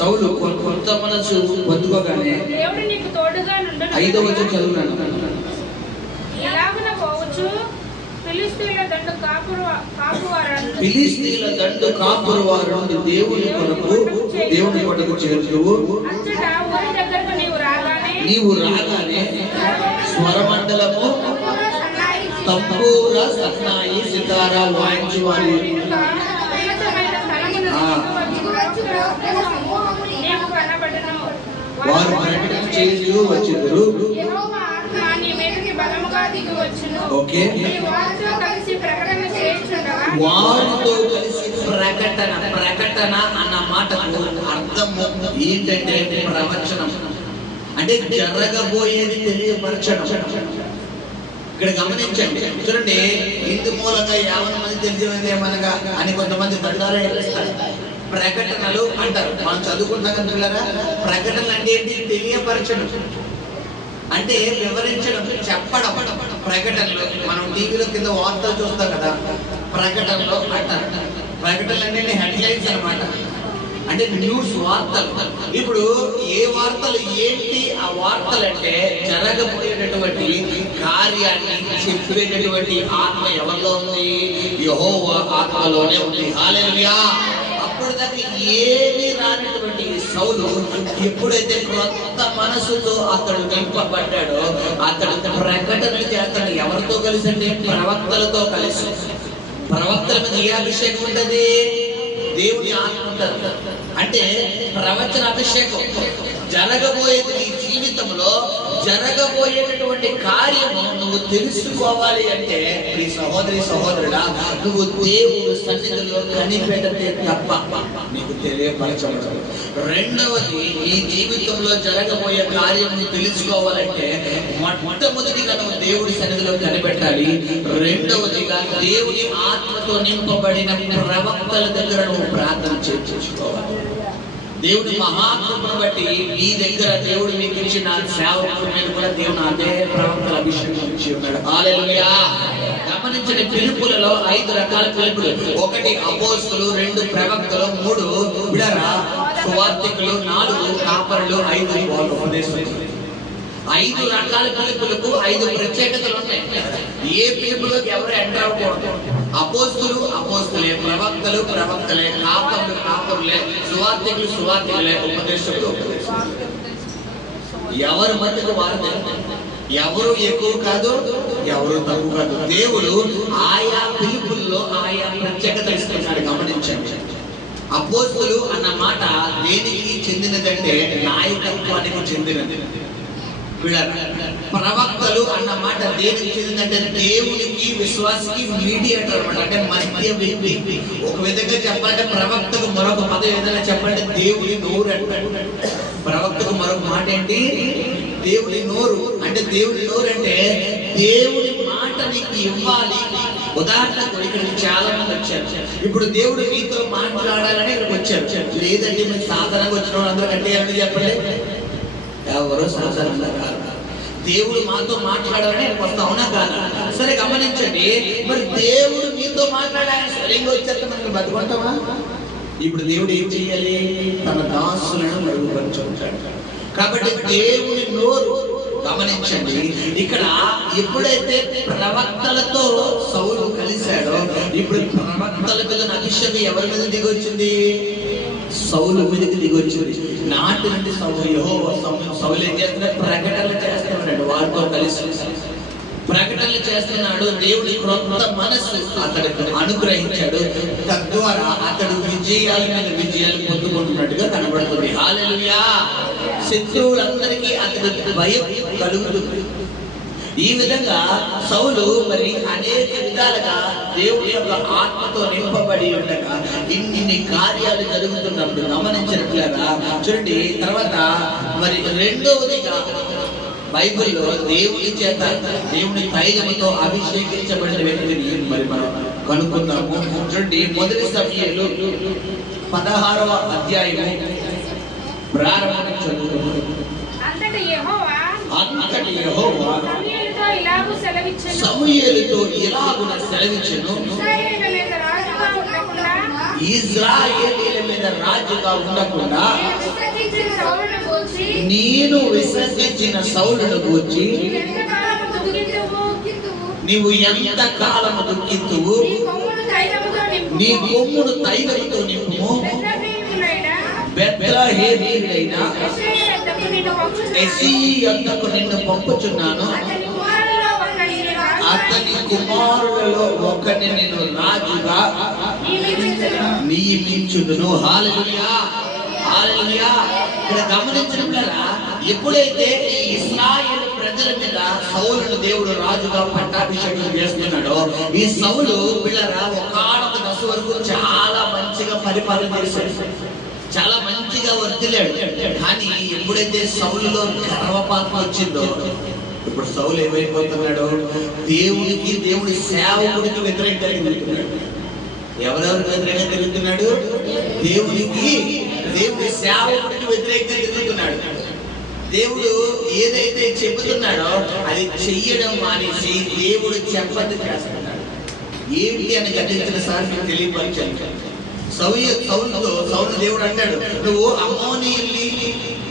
సౌలు క్రొత్త మనస్సు పొందుకోగానే 5వ వచనం చదువున్నాను. ఫిలిష్తీయుల దండు కాపురు వారు దేవుని కొరకు చేరుతూ నీవు రాగానే స్వరమండలము, తంబూర, సన్నాయి, సితార వాయించు వారి వారు ప్రకటన చేస్తూ వచ్చారు. ఓకే, వారితో కలిసి ప్రకటన అన్న మాటకు అర్థము ఏంటంటే ప్రవచనం అంటే జరగబోయేది తెలియపరచడం. ఇక్కడ గమనించండి, చూడండి, ఇందు మూలంగా 50 మంది తెలియదు ఏమనగా అని కొంతమంది బండారా ఏస్తారు. ప్రకటనలు అంటారు, మనం చదువుకుంటాం కదా. ప్రకటనలు అంటే ఏంటి? తెలియపరచడం అంటే వివరించడం, చెప్పడం. ప్రకటనలు మనం టీవీలో కింద వార్తలు చూస్తాం కదా, ప్రకటనలు అంటారు. ప్రకటనలు అంటే హెడ్లైన్స్ అన్నమాట, అంటే న్యూస్, వార్తలు. ఇప్పుడు ఏ వార్తలు ఏంటి? ఆ వార్తలు అంటే జరగబోయేటటువంటి కార్యాన్ని చెప్పేటటువంటి ఆత్మ ఎవరిలో ఉంది? యెహోవా ఆత్మలోనే ఉంది. హల్లెలూయా. అప్పుడు దానికి ఏమీ రానటువంటి సౌలు ఎప్పుడైతే క్రొత్త మనసుతో అతడు నింపబడ్డాడో అతడు ప్రకటనలు చేస్తాడు. ఎవరితో కలిసి అంటే ప్రవక్తలతో కలిసి. ప్రవక్తల మీద ఏ అభిషేకం ఉంటుంది? దేవుని ఆత్మ ఉంటుంది. అంటే ప్రవచన అభిషేకం. జరగబోయేది నీ జీవితంలో జరగబోయేటటువంటి కార్యము నువ్వు తెలుసుకోవాలి అంటే నీ సహోదరి సహోదరుడా, నువ్వు దేవుడు సన్నిధిలో కనిపెడితే తప్ప నీకు తెలియపరచడం. రెండవది, నీ జీవితంలో జరగబోయే కార్యం నువ్వు తెలుసుకోవాలంటే మొట్టమొదటిగా నువ్వు దేవుడి సన్నిధిలో కనిపెట్టాలి. రెండవదిగా దేవుని ఆత్మతో నింపబడిన ప్రవక్తల దగ్గర నువ్వు ప్రార్థన చేసుకోవాలి. దేవుడి మహాకృపను బట్టి నీ దగ్గర దేవుడు మీకు ఇచ్చిన సేవకుల మీద కూడా దేవుని అదే ప్రవక్తల అభిషేకం ఇచ్చి ఉన్నాడు. హల్లెలూయా. గమనించండి, పిలుపులలో 5 రకాల పిలుపులు. 1 అపోస్తలు, 2 ప్రవక్తలు, 3 సువార్తికులు, 4 కాపరులు, 5 ఉపదేశకులు. 5 రకాల పిలుపులకు 5 ప్రత్యేకతలు ఉన్నాయి. ఏ పిలుపులోకి ఎవరు ఎంటర్ అవ్వకూడదు. అపోస్తులు అపోస్తులే, ప్రవక్తలు ప్రవక్తలే, కాపరులు కాపరులే, సువార్తికులు సువార్తికులే, ఉపదేశకులు ఉపదేశకులే. ఎవరు మట్టుకు వారు. ఎవరు ఎక్కువ కాదు, ఎవరు తక్కువ కాదు. దేవుడు ఆయా పిలుపుల్లో ఆయా ప్రత్యేకత ఇస్తున్నాడు. గమనించండి, అపోస్తులు అన్న మాట దేనికి చెందినదంటే నాయకత్వానికి చెందినది. ప్రవక్తలు అన్న మాట దేనికి చెందిందంటే దేవునికి విశ్వాసకి మీడియేటర్ అన్నమాట, అంటే మధ్య వ్యక్తి. ఒక విధంగా చెప్పాలంటే ప్రవక్తకు మరొక పదం ఏదైనా చెప్పాలంటే దేవుని నోరు అంటాడు. ప్రవక్తకు మరొక మాట ఏంటి? దేవుని నోరు. అంటే దేవుని నోరు అంటే దేవుని మాట నీకు ఇవ్వాలి. ఉదాహరణకు ఇక్కడికి చాలా మంది వచ్చారు. ఇప్పుడు దేవుడు మీతో మాట్లాడాలని ఇక్కడికి వచ్చారు. లేదంటే మీరు సాధారణంగా వచ్చిన వాళ్ళు అందరూ కట్టేయాలని చెప్పండి. ఎవరో సాధారణంగా కాదు. దేవుడు మాతో మాట్లాడాలని వస్తా, అవునా కాదు? సరే గమనించండి, మరి దేవుడు మీతో మాట్లాడాలని సరిగ్గా వచ్చేస్తే మనకు బతుకుంటామా? ఇప్పుడు దేవుడు ఏం చెయ్యాలి? తన దాసులను మరుగుపరుచుకుంటాడు. కాబట్టి దేవుని నోరు. గమనించండి, ఇక్కడ ఎప్పుడైతే ప్రవక్తలతో సౌలు కలిశాడో ఇప్పుడు ప్రవక్తల మీద అభిషేకం ఎవరి మీద దిగొచ్చింది? సౌలు మీదకి దిగొచ్చింది. నాటి నుండి సౌలు ఏం చేస్తున్నా? ప్రకటనలు చేస్తున్నాడు వారితో కలిసి. ప్రకటనలు చేస్తున్నాడు. దేవుడి క్రొత్త మనస్సు అతడికి అనుగ్రహించాడు. తద్వారా అతడు విజయాల మీద విజయాలు పొందుకుంటున్నట్టుగా కనబడుతుంది. హల్లెలూయా. శత్రువులందరికీ అతడు భయం కలుగుతుంది. ఈ విధంగా సౌలు మరి అనేక విధాలుగా దేవుడి యొక్క ఆత్మతో నింపబడి ఉండగా ఇన్ని కార్యాలు జరుగుతున్నప్పుడు గమనించినట్లుగా చూడండి. తర్వాత మరి రెండవదిగా బైబిల్లో దేవుడి చేత దేవుడి తైలముతో అభిషేకించబడిన వ్యక్తిని మరి మనం కనుక్కున్నాము. చూడండి, మొదటి సమూయేలు 16వ అధ్యాయము ప్రారంభం చదువుతున్నాము. అంతటి యెహోవా సమూయేలుతో ఇలాగున సెలవిచ్చెను, ఇశ్రాయేలీయుల మీద రాజుగా ఉండకుండా నేను విసర్జించిన సౌలును గూర్చి నీవు ఎంత కాలము దుఃఖింతువు, నీ కొమ్మును తైలముతో నింపుము, బెత్లెహేమీయుడైన యెష్షయి యొద్దకు నిన్ను పంపుచున్నాను, అతని కుమారులలో ఒకరిని నేను రాజుగా నియమించుదును. హల్లెలూయా, హల్లెలూయా. ఇక్కడ గమనించడం కదా, ఎప్పుడైతే ఈ ఇశ్రాయేలు ప్రజల మీద సౌలును దేవుడు రాజుగా పట్టాభిషేకం చేస్తున్నాడో, ఈ సౌలు పిల్లరా ఒకానొక దశ వరకు చాలా మంచిగా పరిపాలన చేశాడు, చాలా మంచిగా వర్తిల్లాడు. కానీ ఎప్పుడైతే సౌలులో గర్వపాతం వచ్చిందో, ఇప్పుడు సౌలు ఏమైపోతున్నాడు? దేవుడికి దేవుడి సేవకుడికి వ్యతిరేకంగా తిరుగుతున్నాడు. ఎవరెవరికి వ్యతిరేకంగా తిరుగుతున్నాడు? దేవుడికి దేవుడి సేవకుడికి వ్యతిరేకంగా తిరుగుతున్నాడు. దేవుడు ఏదైతే చెబుతున్నాడో అది చెయ్యడం మానేసి దేవుడు చెప్పండి చేస్తున్నాడు. ఏంటి అని గతించిన సార్ మీకు తెలియపరిచాను. సౌలు దేవుడు అంటాడు, నువ్వు అమ్మోనీయుల్ని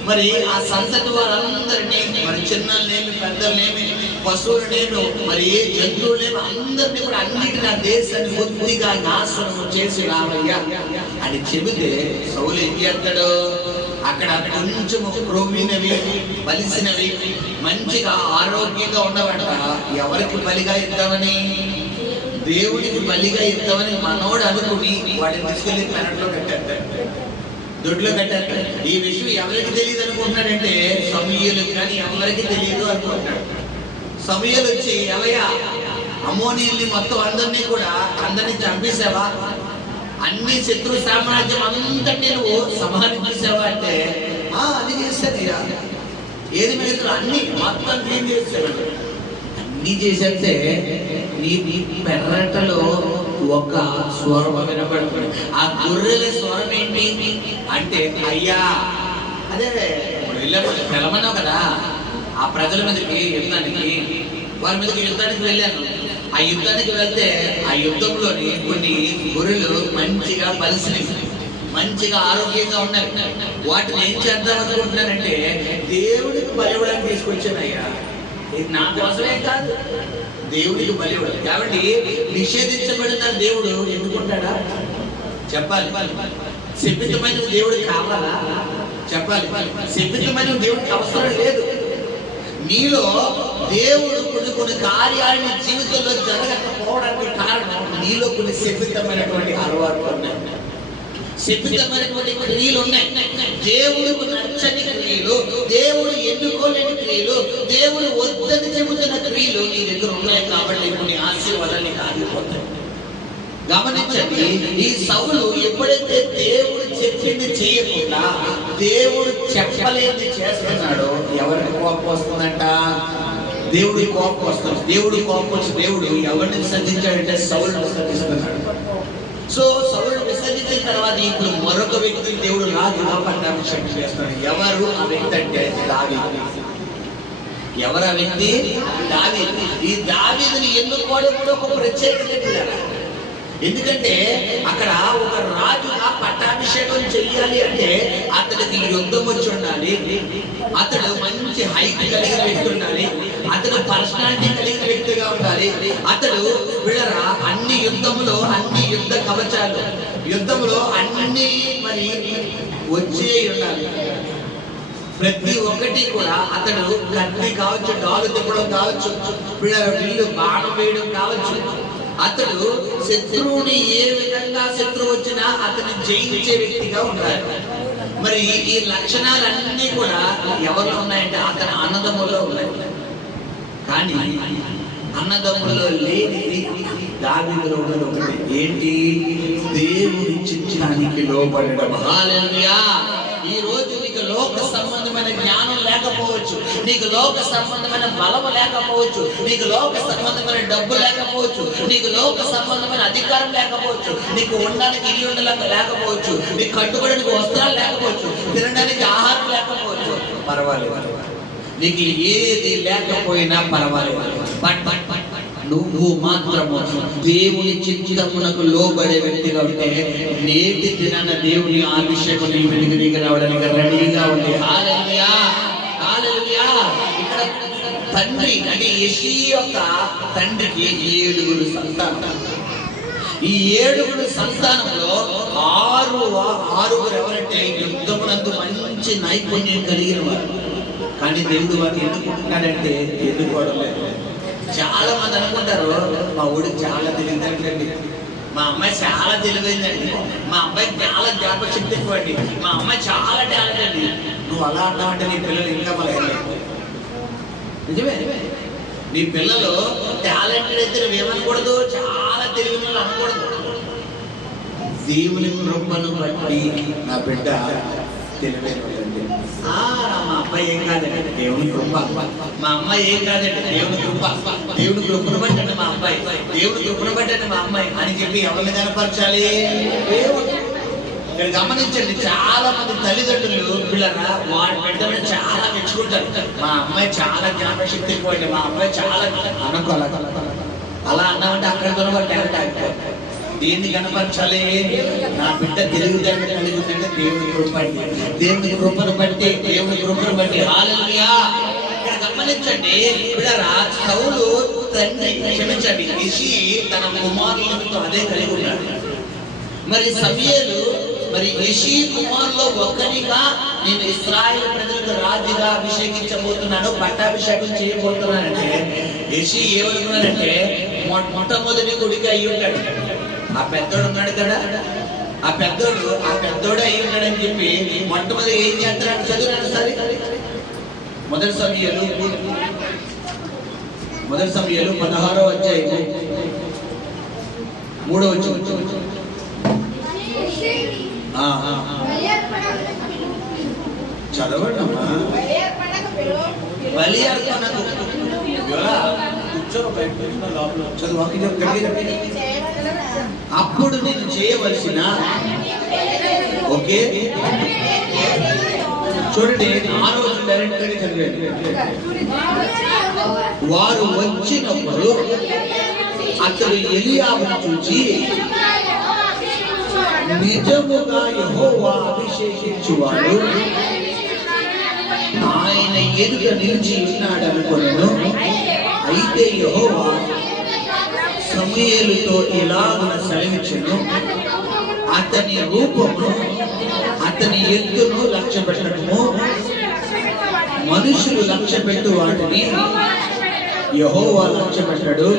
మరి ఆ సంతతి వారందరినీ, మరి చిన్నలనేమి పెద్దలనేమి పశువులనేమి మరి ఏ జంతువులేమి అందరినీ కూడా అన్నిటి నా దేశాన్ని బుద్ధిగా నాశనం చేసి రావయ్యా అని చెబితే సౌలు ఏం చేస్తాడు? అక్కడ కొంచెం క్రొవ్వినవి బలిసినవి మంచిగా ఆరోగ్యంగా ఉన్నవంట ఎవరికి బలిగా ఇద్దామని, దేవుడికి బలిగా ఇద్దామని మనోడు అనుకుని వాటిని తీసుకెళ్లి పెరట్లో కట్టారు, దొడ్లో కట్టారు. ఈ విషయం ఎవరికి తెలియదు అనుకుంటున్నాడంటే సమూయేలుకి, కానీ ఎవరికి తెలియదు అనుకుంటున్నాడు. సమూయేలు వచ్చి, ఎవయ్యా అమ్మోనీయుల్ని మొత్తం అందరినీ చంపేసావా, అన్ని శత్రు సామ్రాజ్యం అంతటి నువ్వు సంహరించేసావా అంటే అది చేస్తానయ్యా, ఏది మిగతా అన్ని మొత్తం క్లీన్ చేస్తాడు. అన్ని చేసేస్తే నీ పెర్రటలో ఒక స్వరం వినపడుతుంది. ఆ గొర్రెల స్వరం ఏంటి అంటే, అయ్యా అదే పిలమన్నావు కదా ఆ ప్రజల మీదకి యుద్ధానికి, వారి మీదకి యుద్ధానికి వెళ్ళాను. ఆ యుద్ధానికి వెళ్తే ఆ యుద్ధంలోని కొన్ని గొర్రెలు మంచిగా బలిసినవి, మంచిగా ఆరోగ్యంగా ఉన్నాయి. వాటిని ఏం చేద్దాం అనుకుంటున్నానంటే దేవుడికి బలివ్వడానికి తీసుకొచ్చాను అయ్యా. ఇది నా కోసమే కాదు, దేవుడికి బలివ్వడం. కాబట్టి నిషేధించబడిన దేవుడు ఎందుకుంటాడా చెప్పాలి? శపితమైన దేవుడికి కావాలా చెప్పాలి? శపితమైన దేవుడికి అవసరం లేదు. నీలో దేవుడు కొన్ని కార్యాలని జీవితంలో జరగకపోవడానికి కారణం నీలో కొన్ని శపితమైనటువంటి అలవాట్లు ఉన్నాయి, శపితమైనటువంటి క్రియలు ఉన్నాయి. దేవుడికి నచ్చని క్రియలు, దేవుడు ఎన్నుకోలేని క్రియలు, దేవుడు వద్దని చెబుతున్న క్రియలు నీ దగ్గర ఉన్నాయి. కాబట్టి కొన్ని ఆశీర్వాదాన్ని ఆగిపోతాయి. గమనించండి, ఈ సౌలు ఎప్పుడైతే దేవుడు చెప్పింది చేయకుండా దేవుడు చెప్పలేని చేస్తున్నాడో ఎవరికి కోపం వస్తుందంట? దేవుడి కోపం వస్తుంది. దేవుడి కోపం వచ్చి దేవుడు ఎవరిని విసర్జించాడంటే సౌలును విసర్జిస్తున్నాడు. సో సౌలును విసర్జించిన తర్వాత ఇప్పుడు మరొక వ్యక్తిని దేవుడు రాజుగా పట్టాభిషేకం చేస్తున్నాడు. ఎవరు ఆ వ్యక్తి అంటే దావీదు. ఎవరు ఆ వ్యక్తి? దావీదు. ఈ దావీదుని ఎన్నుకోవడం కూడా ఒక ప్రత్యేకత. ఎందుకంటే అక్కడ ఒక రాజుగా పట్టాభిషేకం చెయ్యాలి అంటే అతడికి యుద్ధం వచ్చి ఉండాలి, అతడు మంచి హైట్ కలిగిన వ్యక్తి ఉండాలి, అతడు పర్సనాలిటీ కలిగిన వ్యక్తిగా ఉండాలి, అతడు వీళ్ళరా అన్ని యుద్ధములో అన్ని యుద్ధ కవచాలు యుద్ధములో అన్ని మరి వచ్చే ఉండాలి. ప్రతి ఒక్కటి కూడా అతడు కత్తి కావచ్చు, డాలు తిప్పడం కావచ్చు, విల్లు బాణం వేయడం కావచ్చు, అతడు శత్రువుని ఏ విధంగా శత్రువు వచ్చినా అతన్ని జయించే వ్యక్తిగా ఉంటాడు. మరి ఈ లక్షణాలన్నీ కూడా ఎవరిలో ఉన్నాయంటే అతని అన్నదమ్ముల్లో ఉన్నాయి. కానీ అన్నదమ్ముల్లో లేనిది దావీదులో ఉన్నది ఒకటి. ఏంటి? దేవుని చిత్తానికి లోబడడం. హల్లెలూయా. ఈ రోజు నీకు లోక సంబంధమైన జ్ఞానం లేకపోవచ్చు, నీకు లోక సంబంధమైన బలము లేకపోవచ్చు, నీకు లోక సంబంధమైన డబ్బు లేకపోవచ్చు, నీకు లోక సంబంధమైన అధికారం లేకపోవచ్చు, నీకు ఉండడానికి ఇల్లు లేకపోవచ్చు, నీకు కట్టుకోవడానికి వస్త్రాలు లేకపోవచ్చు, తినడానికి ఆహారం లేకపోవచ్చు, పర్వాలేదు. నీకు ఏది లేకపోయినా పర్వాలేదు. నువ్వు మాత్రము దేవుని చిత్తమునకు లోబడే వ్యక్తిగా ఉంటే నేటి దినాన దేవుని అభిషేకం నీ వెలుగునికి రావడానికి రెడీగా ఉంది. హల్లెలూయా, హల్లెలూయా. ఇక్కడ తండ్రి అంటే యెషీ యొక్క తండ్రికి 7 సంతానం. ఈ 7 సంతానంలో 6 ఎవరంటే యుద్ధమునందు మంచి నైపుణ్యం కలిగిన వారు. కానీ దేవుడు వారిని ఎన్నుకుంటున్నాడంటే ఎన్నుకోవడం లేదు. చాలా మంది అనుకుంటారు మా ఊడికి చాలా తెలియదండి, మా అమ్మాయి చాలా తెలివైందండి, మా అబ్బాయి చాలా జ్ఞాపకశక్తి ఎక్కువండి, మా అమ్మాయి చాలా టాలెంట్ అండి. నువ్వు అలా అన్నావంటే నీ పిల్లలు ఇంకా మళ్ళీ నిజమే. నీ పిల్లలు టాలెంటెడ్ అయితే నువ్వేమనకూడదు, చాలా తెలివి వాళ్ళు అనకూడదు. దేవుని కృపను బట్టి నా బిడ్డ తెలివైనదండి. మా అబ్బాయి ఏం కాదండి, దేవుని కృప. మా అమ్మాయి ఏం కాదండి, దేవుని కృప. దేవుని కృపను బట్టండి మా అబ్బాయి, దేవుని కృపను బట్టండి మా అమ్మాయి అని చెప్పి ఎవరిని కనపరచాలి? దేవుడు. ఇక్కడ గమనించండి, చాలా మంది తల్లిదండ్రులు పిల్లరా వాడి బిడ్డలను చాలా మెచ్చుకుంటారు. మా అమ్మాయి చాలా జ్ఞాపకశక్తి ఎక్కువ అండి, మా అమ్మాయి చాలా అనుకోవాలి. అలా అన్నామంటే అక్కడ టాలెంట్ ఆగిపోతుంది. దేన్ని కనపరచాలి? నా బిడ్డ తెలివితేటలు కలిగి ఉందంటే దేవుని కృప బట్టి, దేవుని కృపను బట్టి, దేవుని కృపను బట్టి. హల్లెలూయా. ఇక్కడ గమనించండి పిల్లరా, సౌలు తండ్రి క్షమించండి యెషీ తన కుమారులతో అదే కలిగి ఉన్నాడు. మరి సమూయేలు మరి యెషీ కుమారులో ఒక్కనిగా నేను ఇశ్రాయేలు ప్రజలకు రాజుగా అభిషేకించబోతున్నాను, పట్టాభిషేకం చేయబోతున్నానంటే యెషీ ఏమనుకున్నాడంటే మొట్టమొదటి కొడుకు అయి ఉంటాడు. ఆ పెద్దోడు ఉన్నాడు కదా, ఆ పెద్దోడు అయి ఉన్నాడని చెప్పి మొట్టమొదటి ఏం చేస్తాడు? చదువున్నాడు సరే. మొదటి సమూయేలు 16వ అధ్యాయం 3వ వచనం. చదవండి అమ్మా. బలి అర్పణకు అప్పుడు నేను చేయవలసిన ఓకే చూడండి, ఆ రోజు డైరెక్ట్ గా చదివాడు. వారు వచ్చినప్పుడు అతడు ఎలీయాబును చూచి నిజముగా యెహోవా అభిషేకించువాడు ఆయన ఎదుట నిలిచి ఉన్నాడు అనుకొనెను. అయితే యెహోవా సమూయేలుతో ఇలాగున సెలవిచ్చెను, అతని రూపమును అతని ఎత్తును లక్ష్య పెట్టడము మనుషులు లక్ష్య పెట్టు వాటిని యెహోవా లక్ష్య పెట్టడు.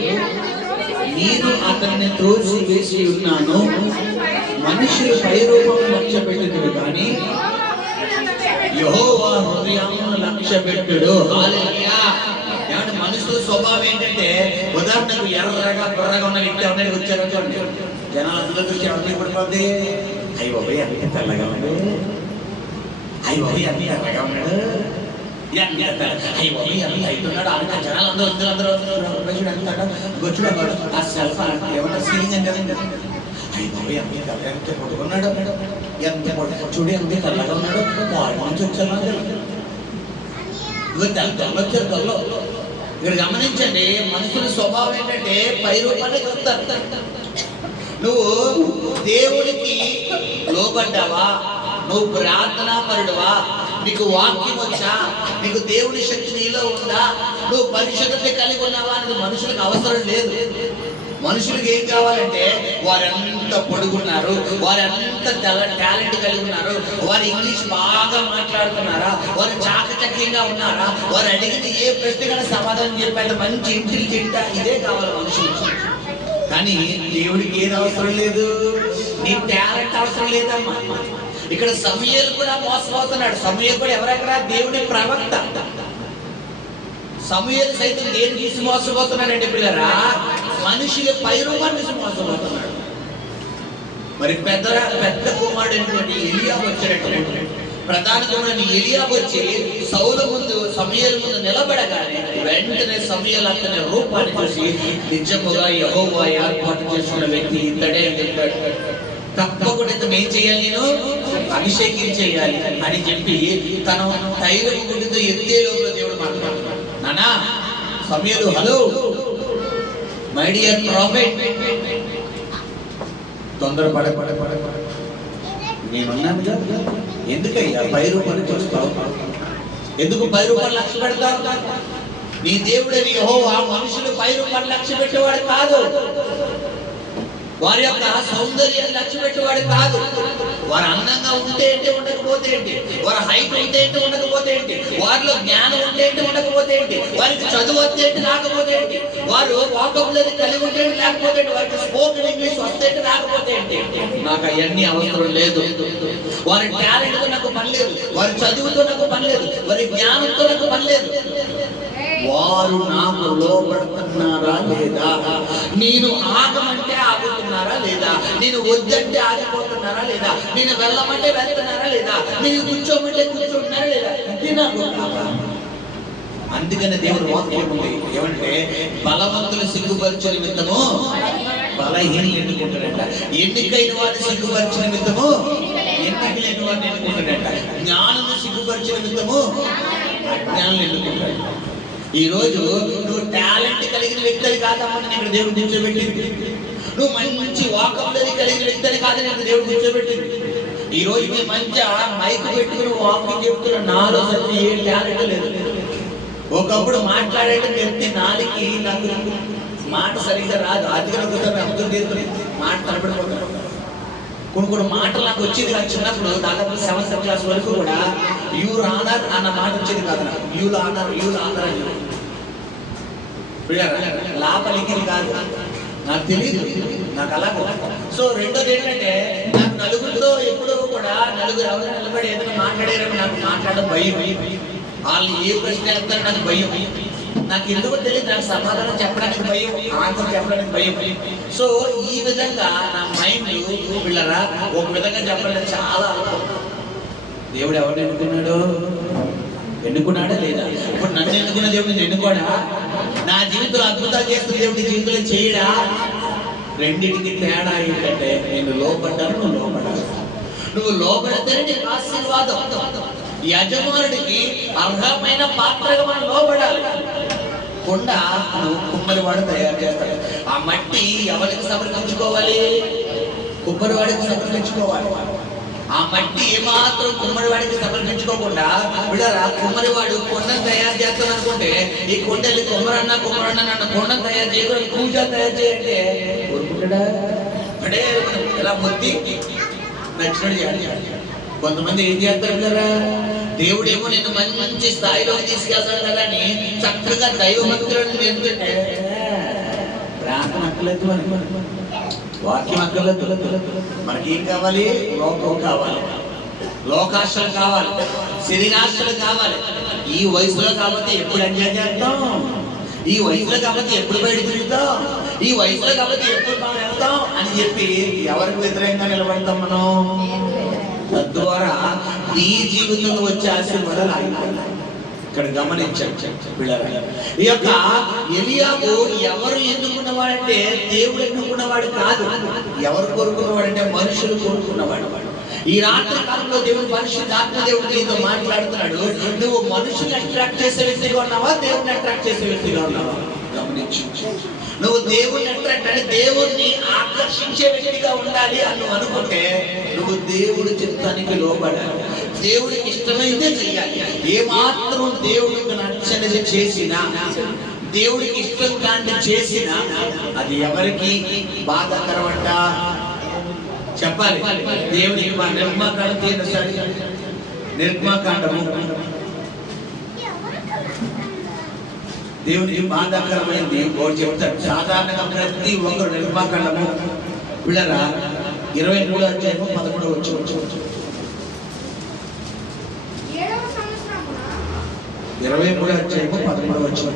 నేను అతన్ని త్రోసి వేసి ఉన్నాను, మనుషులు పై రూపము లక్ష్య పెట్టుదురు కానీ యెహోవా హృదయమును లక్ష్య పెట్టడు. హల్లెలూయా. ఏమంటే మనుషుల స్వభావం ఏంటంటే, ఉదాహరణకు ఎర్రగా బుర్రగా ఉన్న వ్యక్తి ఎవరైనా వచ్చారు అనుకోండి, జనాలు అందులో దృష్టి ఎవరిని పడిపోద్ది? అయ్యి బాబాయ్ అన్ని తెల్లగా ఉన్నాడు, అయ్యి బాబాయ్ అన్ని ఎర్రగా ఉన్నాడు, అయ్యి బాబాయ్ అన్ని అవుతున్నాడు అంత జనాలు అందరూ అంటాడు. గొచ్చుడు ఆ సెల్ఫ్ ఏమన్నా సీలింగ్ అంటే అయ్యి బాబాయ్ అన్ని తెల్లగా పట్టుకున్నాడు, ఎంత చూడు ఎంత తెల్లగా ఉన్నాడు, నుంచి వచ్చారు తెల్ల. ఇక్కడ గమనించండి, మనుషుల స్వభావం ఏంటంటే పై రూపాన్ని చూస్తారు. నువ్వు దేవుడికి లోబడ్డావా? నువ్వు ప్రార్థనా పరుడువా? నీకు వాక్యం వచ్చా? నీకు దేవుని శక్తి నీలో ఉందా? నువ్వు పరిశుద్ధత కలిగి ఉన్నావా అనేది మనుషులకు అవసరం లేదు. మనుషులకు ఏం కావాలంటే వారు ఎంత పొడుగున్నారు, వారు ఎంత టాలెంట్ కలిగి ఉన్నారు, వారు ఇంగ్లీష్ బాగా మాట్లాడుతున్నారా, వారు చాకచక్యంగా ఉన్నారా, వారు అడిగిన ఏ ప్రశ్నగా సమాధానం చెప్పారు, మంచి ఇంటెలిజెంట్, ఇదే కావాలి మనుషులు. కానీ దేవుడికి ఏది అవసరం లేదు, నీ టాలెంట్ అవసరం లేదమ్మా. ఇక్కడ సమూయేలు కూడా మోసపోతున్నాడు. సమూయేలు కూడా ఎవరక్కడ? దేవుడి ప్రవక్త. సమూయేలు సైతం దేని తీసి మోసపోతున్నాడంటే పిల్లరా, మనుషుల పైరూపాన్ని తీసి మోసపోతున్నాడు. మరి పెద్ద కుమారుడు ఎలియాబు వచ్చాడంటే, ప్రధాన కుమారుడు ఎలియాబు వచ్చి సౌలు ముందు సమూయేలు ముందు నిలబడగానే వెంటనే సమూయేలు అతని రూపాన్ని చూసి నిజముగా యెహోవా ఏర్పాటు చేసుకున్న వ్యక్తి ఇతడే అని చెప్పాడు. తప్పకుండా ఇతను ఏం చేయాలి, నేను అభిషేకించేయాలి అని చెప్పి తన తైలం గుడితో ఎత్తే లోపల దేవుడు మాట్లాడుతున్నాడు. నానా సమూయేలు, హలో మై డియర్ ప్రాఫెట్, తొందరపడ నేనున్నాను కదా, ఎందుకయ్యా 10 రూపాయలు చూస్తావు, ఎందుకు 10 రూపాయలు లక్ష్య పెడతావు? నీ దేవుడని యెహోవా మనుషులు 10 రూపాయలు లక్ష్య పెట్టేవాడు కాదు, వారి యొక్క సౌందర్యాన్ని లక్ష్య పెట్టేవాడు కాదు. వారు అందంగా ఉంటే ఏంటి, ఉండకపోతే ఏంటి, వారి హైట్ ఉంటే ఏంటి, ఉండకపోతే ఏంటి, వారిలో జ్ఞానం ఉంటే ఏంటి, ఉండకపోతే ఏంటి, వారికి చదువు వస్తే ఏంటి, రాకపోతే ఏంటి, వారు వాకబులరీ కలిగి ఉంటే ఏంటి, లేకపోతే ఏంటి, వారికి స్పోకెన్ ఇంగ్లీష్ వస్తే ఏంటి, రాకపోతే ఏంటి, నాకు అవన్నీ అవసరం లేదు. వారి టాలెంట్తో నాకు పని లేదు, వారి చదువుతో నాకు పని లేదు, వారి జ్ఞానంతో నాకు పని లేదు. వారు నాకు లోబడుతున్నారా లేదా, నేను ఆగమంటే ఆగుతున్నారా లేదా, నేను వద్దంటే ఆగిపోతున్నారా లేదా, నేను వెళ్ళమంటే వెళ్తున్నారా లేదా, నేను కూర్చోమంటే కూర్చోంటున్నారా లేదా, ఇది నాకు. అందుకనే దేవుడు వాక్యం ఉంది ఏమంటే, బలవంతులు సిగ్గుపరిచే నిమిత్తము బలహీనులు ఎన్నుకుంటాడంట, ఎన్నికైన వారిని సిగ్గుపరిచే నిమిత్తము ఎన్నిక లేని వారిని ఎన్నుకుంటాడంట, జ్ఞానులు సిగ్గుపరిచే నిమిత్తము అజ్ఞానులు ఎన్నుకుంటాడు. ఈ రోజు నువ్వు టాలెంట్ కలిగిన వ్యక్తిని కాదమ్మని ఇక్కడ దేవుడు కూర్చోబెట్టింది, నువ్వు మంచి వాకబులరీ కలిగిన వ్యక్తిని కాదని ఇక్కడ దేవుడు కూర్చోబెట్టింది. ఈ రోజు మీ మంచి మైక్ పెట్టుకుని వాకింగ్ చెప్తున్న నాలో సత్యం ఏ టాలెంట్ లేదు. ఒకప్పుడు మాట్లాడే వ్యక్తి నాలుగు నాకు మాట సరిగ్గా రాదు, అదిగా అర్థం చేసుకుని మాట తలపడిపోతాడు. కొన్ని మాటలు నాకు వచ్చేది కాదు. చిన్నప్పుడు దాదాపు 7th క్లాస్ వరకు కూడా యూర్ ఆనర్ అన్న మాట వచ్చేది కాదు నాకు. యూల్ ఆనర్ అని లాపలికి కాదు, నాకు తెలియదు, నాకు అలా. సో రెండోది ఏంటంటే, నాకు నలుగురితో ఎప్పుడూ కూడా నలుగురు ఎవరు నిలబడి ఏదైనా మాట్లాడారని నాకు మాట్లాడడం భయం. వాళ్ళు ఏ ప్రశ్న వేస్తారో నాకు భయం. నాకు ఎందుకో తెలియదు, నాకు సమాధానం చెప్పడానికి భయం, ఆన్సర్ చెప్పడానికి భయం. సో ఈ విధంగా నా మైండ్ వీళ్ళరా ఒక విధంగా చెప్పడానికి చాలా. దేవుడు ఎవరు ఎన్నుకున్నాడా లేదా? ఇప్పుడు నన్ను ఎన్నుకున్న దేవుడు నేను ఎన్నుకోడా? నా జీవితంలో అద్భుతాలు చేస్తున్న దేవుడి జీవితంలో చేయడా? రెండింటికి తేడా ఏంటంటే, నేను లోపడ్డాను, నువ్వు లోపడాలి. నువ్వు లోపడితేనే నీకు ఆశీర్వాదం. యజమానుడికి అర్హమైన పాత్రగా మనం లోపడాలి. కొండ కుమ్మరివాడు తయారు చేస్తాడు. ఆ మట్టి ఎవరికి సమర్పించుకోవాలి? కుమ్మరివాడికి సమర్పించుకోవాలి. ఆ మట్టి ఏమాత్రం కుమ్మరివాడికి సమర్పించుకోకుండా విడరా, కుమ్మరివాడు కొండను తయారు చేస్తాను అనుకుంటే, ఈ కొండల్ని కుమ్మరన్నా నన్ను కొండను తయారు చేయడం, పూజ తయారు చేయంటే కోరుకుంటాడా? అంటే ఇలా మొత్తి నచ్చినట్టు చేయాలి. కొంతమంది ఏం చేస్తారు కదా, దేవుడేమో నేను మంచి స్థాయిలోకి తీసుకెళ్తాను కదా అని చక్కగా దైవభక్తులను నేర్చుకుంటే ప్రార్థన అక్కర్లేదు, వాక్యం అక్కర్లేదు. మనకేం కావాలి? లోకం కావాలి, లోకాశలు కావాలి, శరీరాశలు కావాలి. ఈ వయసులో కాబట్టి ఎప్పుడు ఎంజాయ్ చేస్తాం, ఈ వయసులో కాబట్టి ఎప్పుడు బయట తిరుగుతాం, ఈ వయసులో కాబట్టి ఎప్పుడు మనం వెళ్తాం అని చెప్పి ఎవరికి వ్యతిరేకంగా నిలబడతాం మనం. తద్వారా నీ జీవితంలో వచ్చే ఆశీర్వాదాలు ఆగిపోతాయి. ఇక్కడ గమనించండి పిల్లలు, ఈ యొక్క ఎలియాబు ఎవరు ఎన్నుకున్నవాడంటే దేవుడు ఎన్నుకున్నవాడు కాదు. ఎవరు కోరుకున్నవాడంటే మనుషులు కోరుకున్నవాడు. ఈ రాత్రి కాలంలో దేవుడు పరిశుద్ధాత్మ దేవుడు నీతో మాట్లాడుతున్నాడు. నువ్వు మనుషుల్ని అట్రాక్ట్ చేసే వ్యక్తిగా ఉన్నావా, దేవుడిని అట్రాక్ట్ చేసే వ్యక్తిగా ఉన్నావా? గమనించు. నువ్వు దేవుడిని అట్రాక్ట్ అంటే దేవుడిని ఆకర్షించే వ్యక్తిగా ఉండాలి అని నువ్వు అనుకుంటే, నువ్వు దేవుడి చిత్తానికి లోబడాలి, దేవుడికి ఇష్టమైతే చెయ్యాలి. ఏమాత్రం దేవుడికి నచ్చనిది చేసినా దేవుడికి ఇష్టం కాండి చేసిన అది ఎవరికి బాధాకరమంట చెప్పాలి. దేవుడికి మా నిర్మాకాండం తీయనసారి నిర్మాకాండము దేవునికి బాధాకరమైంది చెప్తాడు. సాధారణంగా ప్రతి ఒక్కరు నిర్మాకాండము పిల్లరా 23వ అధ్యాయము 11వ వచనం 23వ అధ్యాయము 11వ వచనం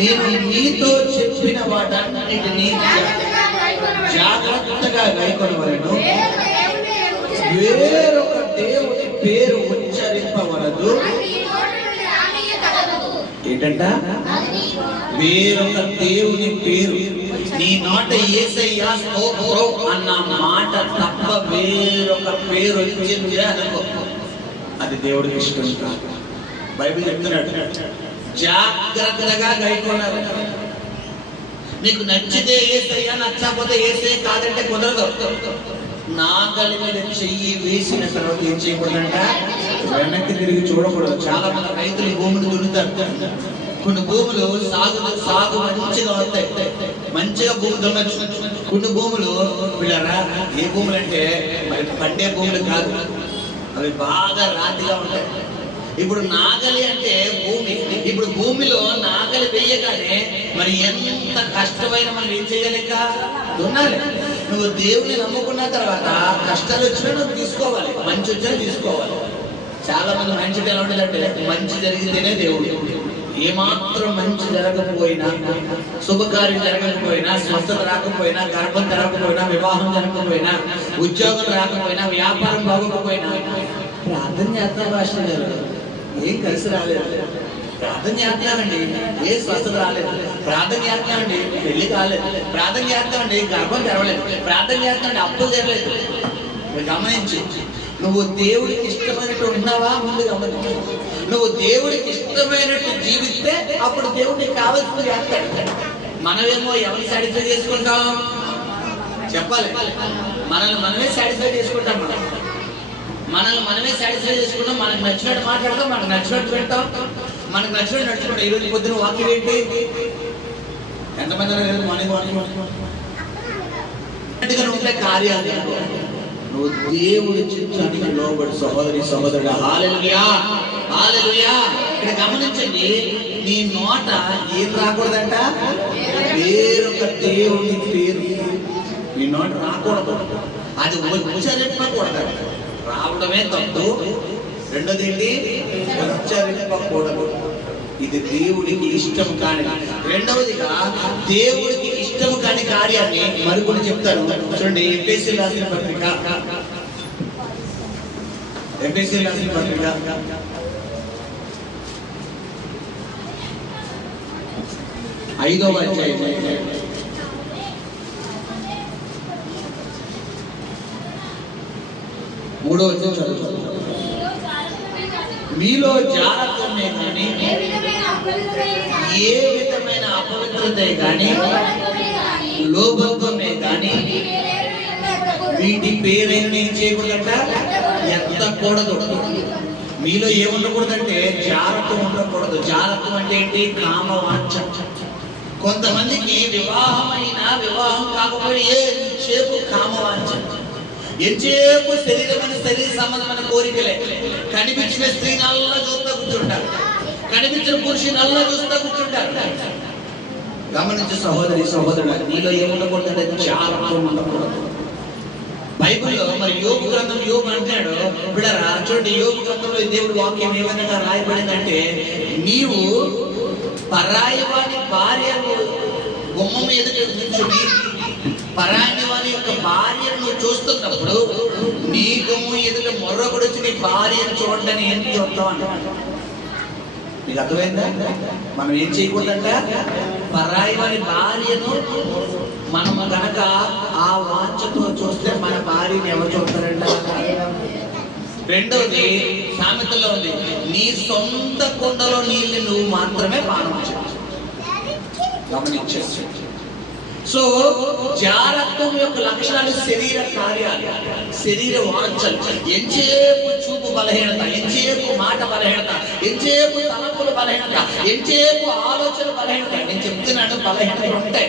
నేను మీతో చెప్పిన వాటన్నిటినీ జాగ్రత్తగా గైకొనవలెను, వేరొక దేవుని పేరు ఉచ్చరింపవలదు. ఏంటంట? వేరొక దేవుని పేరు నీ నోట యేసయ్యా స్తోత్రం అన్న మాట తప్ప వేరొక పేరు వచ్చింది అనుకో, అది దేవుడికి ఇష్టం కాదు. బైబిల్ చెప్తున్నాడు జాగ్రత్తగా గైకొనాలి. నీకు నచ్చితే యేసయ్యా, నచ్చకపోతే యేసయ్య కాదంటే కుదరదు. నాగలి మీద చెయ్యి వేసిన తర్వాత ఏం చేయకూడదంట? వెనక్కి తిరిగి చూడకూడదు. చాలా మంది రైతులు భూమిని దున్నుతారు. కొన్ని భూములు సాగు మంచిగా వస్తాయి, మంచిగా భూమి దున్నచ్చు. కొన్ని భూములు వీళ్ళరా ఏ భూములు అంటే మరి పండే భూములు కాదు, అవి బాగా రాతిగా ఉంటాయి. ఇప్పుడు నాగలి అంటే భూమి. ఇప్పుడు భూమిలో నాగలి వేయగానే మరి ఎంత కష్టమైన మనం ఏం చేయలేక దున్నాలి. నువ్వు దేవుని నమ్ముకున్న తర్వాత కష్టాలు వచ్చినా నువ్వు తీసుకోవాలి, మంచి వచ్చినా తీసుకోవాలి. చాలా మంది మంచి ఎలా ఉండాలంటే మంచి జరిగితేనే దేవుడు. ఏమాత్రం మంచి జరగకపోయినా, శుభకార్యం జరగకపోయినా, స్వస్థత రాకపోయినా, గర్భం జరగకపోయినా, వివాహం జరగకపోయినా, ఉద్యోగం రాకపోయినా, వ్యాపారం బాగోకపోయినా ప్రార్థన చేస్తాం. రాష్ట్రం గారు ఏం కలిసి రాలేదు, ప్రార్థన చేస్తున్నామండి ఏ స్వస్థత రాలేదు, ప్రార్థన చేస్తున్నామండి పెళ్లి కాలేదు, ప్రార్థన చేస్తామండి గర్భం తెరవలేదు, ప్రార్థన చేస్తామండి అప్పులు తెరలేదు. గమనించి నువ్వు దేవుడికి ఇష్టమైనట్టు ఉన్నావా? ముందు గమనించు. నువ్వు దేవుడికి ఇష్టమైనట్టు జీవిస్తే అప్పుడు దేవుడికి కావాల్సింది చేస్తాడు. మనమేమో ఎవరిని సాటిస్ఫై చేసుకుంటాం చెప్పాలి. మనల్ని మనమే సాటిస్ఫై చేసుకుంటాం. మనల్ని మనమే సాటిస్ఫై చేసుకుంటాం. మనకు నచ్చినట్టు మాట్లాడతాం, మనకు నచ్చినట్టు వింటాం, మనకు నచ్చినట్టు నడుచుకుంటాం. ఈరోజు పొద్దున వాక్యం ఏంటి? ఎంతమంది ఉంటే కార్యాలు నువ్వు దేవుడి చిత్తానికి లోబడి సహోదరి సహోదరుడు. హల్లెలూయా హల్లెలూయా. ఇక్కడ గమనించండి, నీ నోట ఏం రాకూడదంట? వేరొక దేవుని పేరు నీ నోట రాకూడదు. అది ఉచ్చరింపకూడదు. రావడమే తప్పు. రెండోది ఏంటి? ఉచ్చరింపకూడదు. ఇది దేవుడికి ఇష్టం కాని. రెండవదిగా దేవుడికి ఇష్టం కాని కార్యాన్ని మరికొన్ని చెప్తాను చూడండి. ఎఫెసీయులకు రాసిన పత్రిక 5వ అధ్యాయం 3వ వచనం చదువుతాం. మీలో జాగ్రత్తమే కానీ ఏ విధమైన అపవిత్రతే కానీ లోభత్వమే కానీ వీటి పేరేమి చేయకూడదంట, ఎత్తకూడదు. మీలో ఏముండకూడదంటే జాగ్రత్త ఉండకూడదు. జాగ్రత్త అంటే ఏంటి? కామవాంఛ. కొంతమందికి వివాహమైనా వివాహం కాకపోయినా ఏ చేపు కామవాంఛ, ఎంతసేపు శరీరమైన శరీర సంబంధమైన కోరికలే. కనిపించిన స్త్రీ నల్లా చూస్తా కూర్చుంటారు, కనిపించిన పురుషుని నల్లా చూస్తా కూర్చుంటారు. గమనించే సహోదరి సహోదరుడు, నీలో ఏముండకూడదంటే జాగ్రత్త ఉండకూడదు. బైబిల్లో మరి యోబు గ్రంథం యోబు అంటాడు బిడ్డరా, చూడండి యోబు గ్రంథంలో దేవుడి వాక్యం ఏ విధంగా రాయబడిందంటే, నీవు పరాయి వాని భార్యను గుమ్మం ఎదుట నిల్చుని పరాయి వాని యొక్క భార్యను చూస్తున్నప్పుడు నీ గుమ్మం ఎదుట మరొకడు వచ్చి నీ భార్యను చూడని ఏం చూస్తావు అన్నమాట. నీకు అర్థమైందా? మనం ఏం చేయకూడదంట? పరాయి వాని భార్యను మనం కనుక ఆ వాంఛతో చూస్తే మన భార్యని ఎవరు చూస్తారంట? రెండోది సామెతలో ఉంది, నీ సొంత కుండలో నీళ్ళు నువ్వు మాత్రమే పానం చేయాలి. గమనించు. సో జాగ్రత్తం యొక్క లక్షణాలు శరీర కార్యాలు, శరీర వాంఛలు. ఎంచేపు చూపు బలహీనత, ఎంచేపు మాట బలహీనత, ఎంచేపు తలంపుల బలహీనత, ఎంతసేపు ఆలోచన బలహీనత. నేను చెప్తున్నాను, బలహీనతలు ఉంటాయి,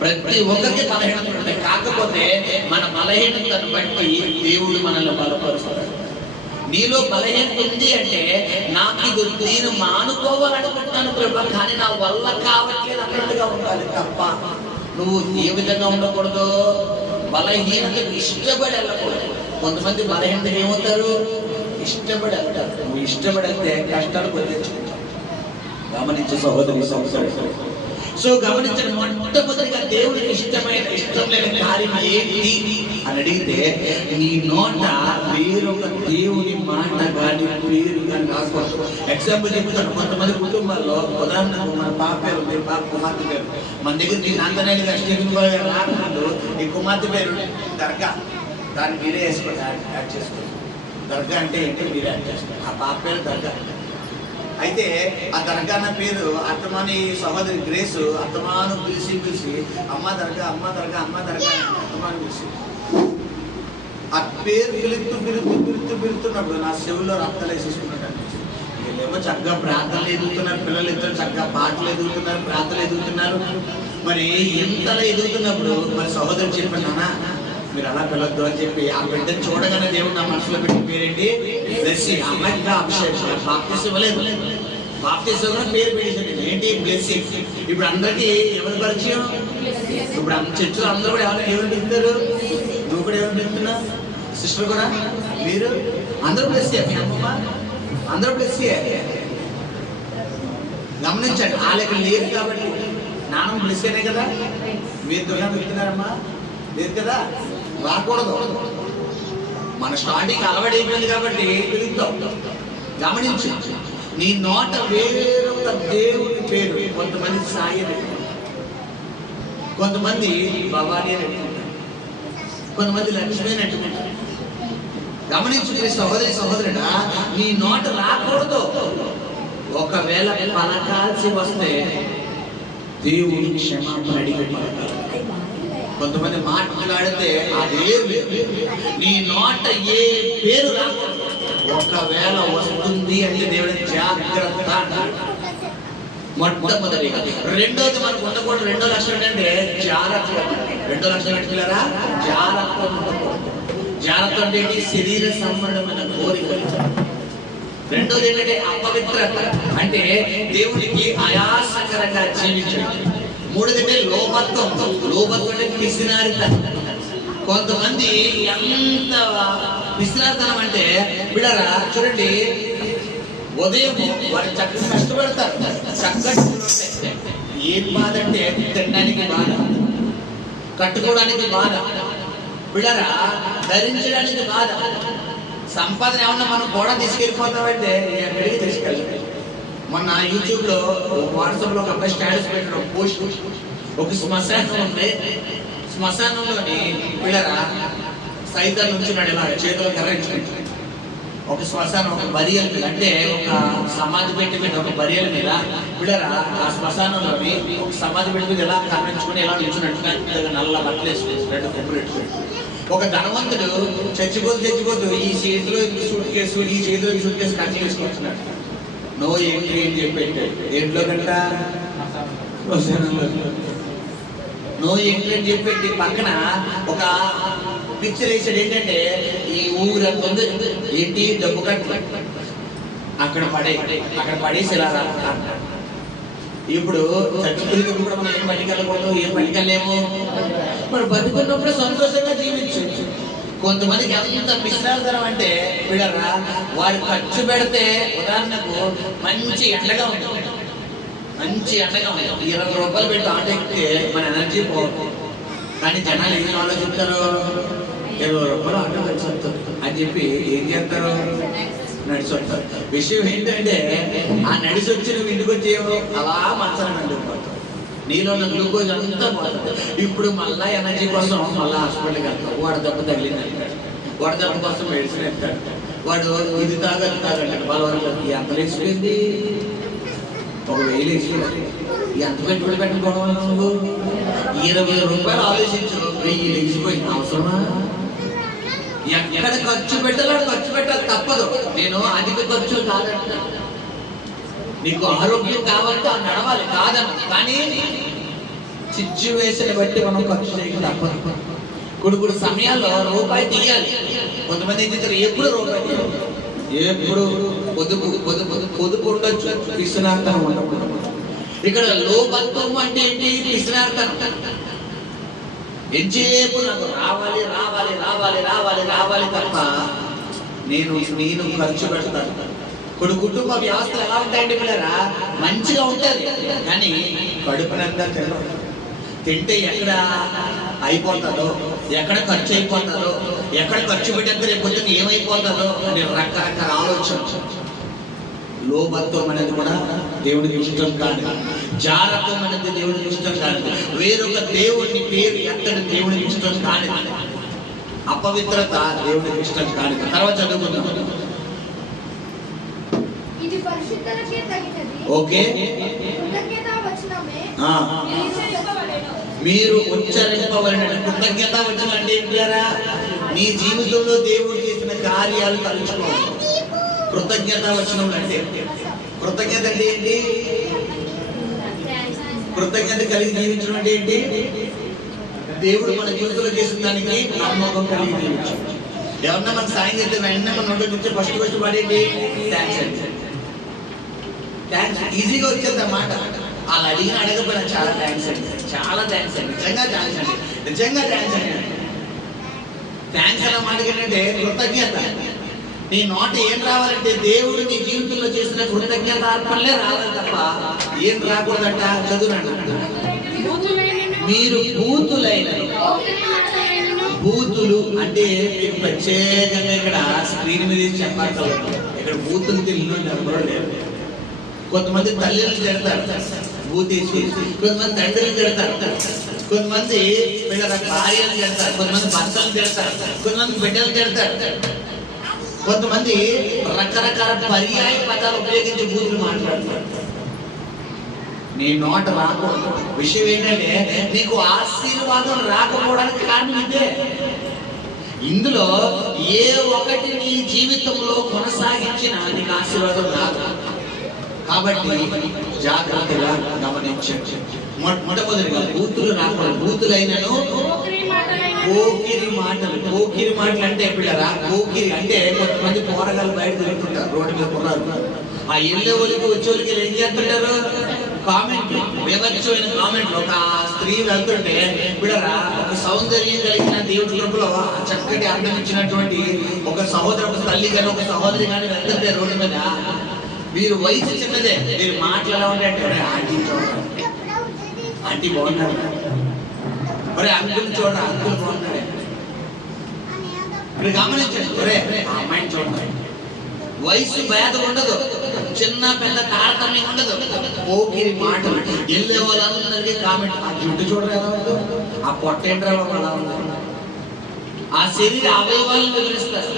ప్రతి ఒక్కరికి బలహీనతలు ఉంటాయి. కాకపోతే మన బలహీనతను బట్టి దేవుడు మనల్ని బలపరుస్తాడు. నీలో బలహీనత ఉంది అంటే, నాకు ఇది నేను మానుకోవాలనుకుంటున్నాను ప్రభు, కానీ నా వల్ల కావట్లేదు అన్నట్టుగా ఉండాలి తప్ప నువ్వు ఏ విధంగా ఉండకూడదు, బలహీనతకు ఇష్టపడి వెళ్ళకూడదు. కొంతమంది బలహీనతకు ఏమవుతారు, ఇష్టపడి వెళ్తారు. నువ్వు ఇష్టపడి వెళ్తే కష్టాలు పొందించుకుంటావు. గమనించే సహోదరి సహోదరు. సో గమనించండి, మొట్టమొదటిగా దేవుడికి ఇష్టం లేని కార్యం ఏంటి అని అడిగితే, నీ నోట వేరొక దేవుని మాట కానీ పేరు కానీ రాకూడదు. ఎగ్జాంపుల్ చెప్తాను, కొంతమంది కుటుంబాల్లో ఉదాహరణకు మన పాప పేరు ఉంది, పాప కుమార్తె పేరు మన దగ్గర దీన్ని అంతనేది రాకముందు ఈ కుమార్తె పేరు దర్గా, దాన్ని మీరే వేసుకోండి, యాడ్ చేసుకోండి. దర్గా అంటే ఏంటి మీరే యాడ్ చేసుకోండి. ఆ పాప పేరు దర్గా. అయితే ఆ దర్గా అన్న పేరు అత్తమాని సహోదరి గ్రేసు అత్తమాను పిలిచి అమ్మ దర్గా అమ్మ దర్గా అమ్మ దర్గా అత్తమాను పిలిచి ఆ పేరు పిలుస్తున్నప్పుడు నా చెవుల్లో రక్తాలు వేసేసుకున్నట్టు అనిపించింది. వీళ్ళేమో చక్కగా ప్రార్థనలు ఎదుగుతున్నారు, పిల్లలు ఇద్దరు చక్కగా పాటలు ఎదుగుతున్నారు, ప్రార్థనలు ఎదుగుతున్నారు. మరి ఎంతలా ఎదుగుతున్నప్పుడు మరి సహోదరు చెప్పాను, నాన్న మీరు అలా పిల్లద్దు అని చెప్పి ఆ బిడ్డను చూడగానే దేవుడు నా మనసులో పెట్టిన పేరేంటి, బ్లెస్సింగ్. అమ్మాయిగా అభిషేకం, బాప్తిసం ఇవ్వలేదు, బాప్తిసం కూడా పేరు పెట్టేసాడు ఏంటి, బ్లెస్సింగ్. ఇప్పుడు అందరికీ ఎవరి పరిచయం, ఇప్పుడు చర్చలో అందరూ కూడా ఎవరు పిలుస్తారు, నువ్వు కూడా ఎవరు పిలుస్తున్నావు, సిస్టర్ కూడా, మీరు అందరూ బ్లెస్ చేయాలి, మీ అమ్మమ్మ అందరూ బ్లెస్ చేయాలి. గమనించండి, వాళ్ళకి లేదు కాబట్టి నాన్న బ్లెస్ అయినా కదా. మీరు దొంగ పెడుతున్నారమ్మా, లేదు కదా, రాకూడదు. మన స్టార్టింగ్ అలవాటు అయిపోయింది కాబట్టి పిలుద్దాం. గమనించు, నీ నోట వేరొక దేవుని పేరు, కొంతమంది సాయి పెట్టుకుంటారు, కొంతమంది భవానీ పెట్టుకుంటారు, కొంతమంది లక్ష్మి పెట్టుకుంటారు. గమనించు సహోదరి సహోదరుడా, నీ నోట రాకూడదు. ఒకవేళ పలకాల్సి వస్తే దేవుని క్షమాపణ అడిగి పలకాలి. కొంతమంది మాట్లాడితే అదే నీ నోట ఏ పేరు రాకూడదు. ఒకవేళ వస్తుంది అంటే దేవుడి జాగ్రత్త అన్నాడు. మొట్టమొదటిగా. రెండోది మనకు ఉండకూడదు, రెండో లక్షణం ఏంటంటే జాగ్రత్త. రెండో లక్షణం ఏంటారా, జాగ్రత్త ఉండకూడదు. జాగ్రత్త అంటే ఏంటి, శరీర సంబంధమైన కోరిక. రెండోది ఏంటంటే అపవిత్రత, అంటే దేవుడికి ఆయాసకరంగా జీవించడం. మూడోది లోభత్వం, లోభత్వం అంటే పిసినారితనం. కొంతమంది ఎంత పిసినారితనం అంటే బిడ్డరా చూడండి, ఉదయం వారు చక్కగా కష్టపడతారు, చక్కటి ఏం బాధ అంటే తినడానికి బాధ, కట్టుకోవడానికి బాధ, బిడ్డరా ధరించడానికి బాధ. సంపాదన ఏమన్నా మనం కూడా తీసుకెళ్ళిపోతామంటే ఎక్కడికి తీసుకెళ్ళాలి. మొన్న యూట్యూబ్లో వాట్సాప్లో ఒక అబ్బాయి స్టేటస్ పెట్టిన పోస్ట్, ఒక శ్మశానం ఉంది, శ్మశానంలోని పిల్లరా సైతం నుంచున్నాడు, ఇలా చేతిలో కర్రించుకుంటాడు. ఒక శ్మశానం, ఒక బరియల మీద, అంటే ఒక సమాధి పెట్టి మీద, ఒక బరియల మీద పిల్లరా ఆ శ్మశానంలోని ఒక సమాధి పెట్టి మీద ఎలా కర్రించుకుని ఎలా నిల్చున్నట్టుగా నల్ల బట్టలు వేసుకుని రెండు కొబ్బరి పెట్టుకుని. ఒక ధనవంతుడు చచ్చిపోతూ ఈ చేతిలో సూట్ కేసు, ఈ చేతిలో ఈ సూట్ కేసు కట్టి వేసుకుంటున్నాడు. నో ఎంట్రీ అని చెప్పి దేంట్లో కంట నో ఎంట్రీ అని చెప్పి పక్కన ఒక పిక్చర్ వేసాడు. ఏంటంటే ఈ ఊరంతా ఉంది ఏంటి, డబ్బు కట్టు అక్కడ పడేసి ఇలా రా. ఇప్పుడు చచ్చిపోయినప్పుడు కూడా మనం ఏం పట్టుకెళ్ళకూడదు, ఏం పట్టుకెళ్ళలేము. మరి బతుకున్నప్పుడు సంతోషంగా జీవించు. కొంతమందికి ఎంత పిసినారితనం అంటే బిడ్డరా, వారు ఖర్చు పెడితే ఉదాహరణకు మంచి ఎండగా ఉంటుంది, మంచి ఎండగా ఉంది, 20 రూపాయలు పెట్టి ఆటో ఎక్కితే మన ఎనర్జీ పోదు. కానీ జనాలు ఏం ఆలోచిస్తారు, 20 రూపాయలు ఆటో నడిచొస్తారు అని చెప్పి ఏం చేస్తారు, నడిచొస్తారు. విషయం ఏంటంటే ఆ నడిచి వచ్చి నువ్వు ఇంటికి వచ్చేవో అలా మంచాలను అంటుకుపోతావు, నీలో ఉన్న గ్లూకోజ్ అంతా పోతుంది. ఇప్పుడు మళ్ళా ఎనర్జీ కోసం మళ్ళీ హాస్పిటల్కి వెళ్తావు. వాడు దెబ్బ తగిలింది అంటాడు, వాడు దెబ్బ కోసం మెడిసిన్ ఎత్తాడు, వాడు ఇది తాగంటాడు. వాళ్ళ వరకు ఎంత లేచిపోయింది, 1000 వేసిపోయింది. ఎంత పెట్టుబడి పెట్టుకోవడం నువ్వు 20 రూపాయలు ఆలోచించు, 1000 లేచిపోయింది. అవసరమా? ఎక్కడ ఖర్చు పెట్టాలి ఖర్చు పెట్టాలి, తప్పదు. నేను అధిక ఖర్చు కాదంటున్నాను, నీకు ఆరోగ్యం కావాలంటే అది నడవాలి కాదన్న, కానీ సిచ్యువేషన్ బట్టి మనం ఖర్చు చేయక తప్పదు. కొన్ని సమయాల్లో రూపాయి తీయాలి. కొంతమంది ఏం చేస్తారు, ఎప్పుడు రూపాయి తీయాలి, ఎప్పుడు పొదుపు ఉండొచ్చు, పిసినార్తనం ఉండకూడదు. ఇక్కడ లోభత్వం అంటే ఏంటి? పిసినార్తనం. ఎంతసేపు నాకు రావాలి రావాలి రావాలి రావాలి రావాలి తప్ప నేను ఖర్చు పెడతాను. కొన్ని కుటుంబ వ్యవస్థలు ఎలా ఉంటాయండి పిల్లరా? మంచిగా ఉంటుంది, కానీ కడుపునంతా తినరు. తింటే ఎక్కడ అయిపోతుందో, ఎక్కడ ఖర్చు అయిపోతుందో, ఎక్కడ ఖర్చు పెట్టేంత రేపు పొద్దున్న ఏమైపోతుందో అని రకరకాల ఆలోచన. లోభత్వం అనేది కూడా దేవుడికి ఇష్టం కాదు. జారత్వం అనేది దేవుడికి ఇష్టం కాదు. వేరొక దేవుడిని పేరు ఎత్తడం దేవుడికి ఇష్టం కాదు. అపవిత్రత దేవుడికి ఇష్టం కాదు. తర్వాత చదువుకుందాం. ఇది పరిశుద్ధులకే తగినది. ఓకే, కృతజ్ఞతావచనమే మీరు ఉచ్చరింపబడిన కృతజ్ఞతావచనం అంటే ఏంటారా? నీ జీవితంలో దేవుడు చేసిన కార్యాలు తలుచుకోవాలి. కృతజ్ఞతావచనం అంటే, కృతజ్ఞత అంటే ఏంటి? కృతజ్ఞత కలిగి జీవించడం అంటే ఏంటి? దేవుడు మన జీవితంలో చేసిన దానికి నమ్మకం కలిగి జీవించడం. ఎవరన్నా మన సాయం చేస్తే వెంటనే మన నోటి నుంచి ఫస్ట్ పడేది థ్యాంక్స్ అండి. థ్యాంక్స్ ఈజీగా వచ్చేది అన్నమాట. అలా అడగకపోయినా చాలా థ్యాంక్స్ అండి, చాలా థ్యాంక్స్ అండి, నిజంగా థ్యాంక్స్ అండి, నిజంగా థ్యాంక్స్ అండి. థ్యాంక్స్ అన్న మాటకి ఏంటంటే కృతజ్ఞత. నీ నోట ఏం రావాలంటే దేవుడు నీ జీవితంలో చేసిన కృతజ్ఞత అర్పణలే రావాలి తప్ప ఏం రాకూడదంట. చదువునండి. మీరు బూతులైన, బూతులు అంటే మీకు ప్రత్యేకంగా ఇక్కడ స్క్రీన్ మీద చెప్పాలి. ఇక్కడ బూతులు తెలియదు ఎవరో లేరు. కొంతమంది తల్లిని తిడతారు బూతేసి, కొంతమంది తండ్రిని తిడతారు, కొంతమంది వీళ్ళ భార్యను తిడతారు, కొంతమంది భర్తలు తిడతారు, కొంతమంది బిడ్డలు తిడతారు, కొంతమంది రకరకాల పర్యాయ పదాలు ఉపయోగించి బూతులు మాట్లాడతారు. నీ నోట రాకూడదు. విషయం ఏంటంటే నీకు ఆశీర్వాదం రాకపోవడానికి కారణం ఇదే. ఇందులో ఏ ఒకటి నీ జీవితంలో కొనసాగించినా నీకు ఆశీర్వాదం రాదు. కాబట్టి జాగ్రత్తగా గమనించండి. మొట్టమొదటిగా బూతులు రాకూడదు. బూతులైనను పోకిరి మాటలు. పోకిరి మాటలు అంటే పిల్లరా, పోకిరి అంటే కొంతమంది పోరగాళ్ళు బయట తిరుగుతుంటారు, రోడ్డు మీద కుర్రారు. ఆ ఎల్లే ఒలికి వచ్చేవాళ్ళకి ఏం చేస్తుంటారు? కామెంట్లు, వివక్షమైన కామెంట్లు. ఒక స్త్రీ వెళ్తుంటే పిల్లరా, ఒక సౌందర్యం కలిగిన దేవుడి లోపల చక్కటి అర్థం ఇచ్చినటువంటి ఒక సహోదరు, ఒక తల్లి కానీ ఒక సహోదరి కానీ వెళ్తుంటే రోడ్డు మీద, మీరు వయసు చిన్నదే, మీరు మాట్లాడాలి అంటే ఆంటీ చూడండి, ఆంటీ బాగున్నారు, ఒరే అంకుల్ చూడండి, అంకుల్ బాగున్నాడే. మీరు గమనించండి, ఒరే అమ్మాయిని చూడండి. వయసు భేదం ఉండదు, చిన్న పెద్ద తారతమ్యం ఉండదు. పోకిరి మాటలు. వెళ్ళే వాళ్ళందరికీ కామెంట్, ఆ జుట్టు చూడరా, ఆ పొట్ట ఏంట్రా అలా ఉంది, ఆ శరీర అవయవాలను వివరిస్తారు.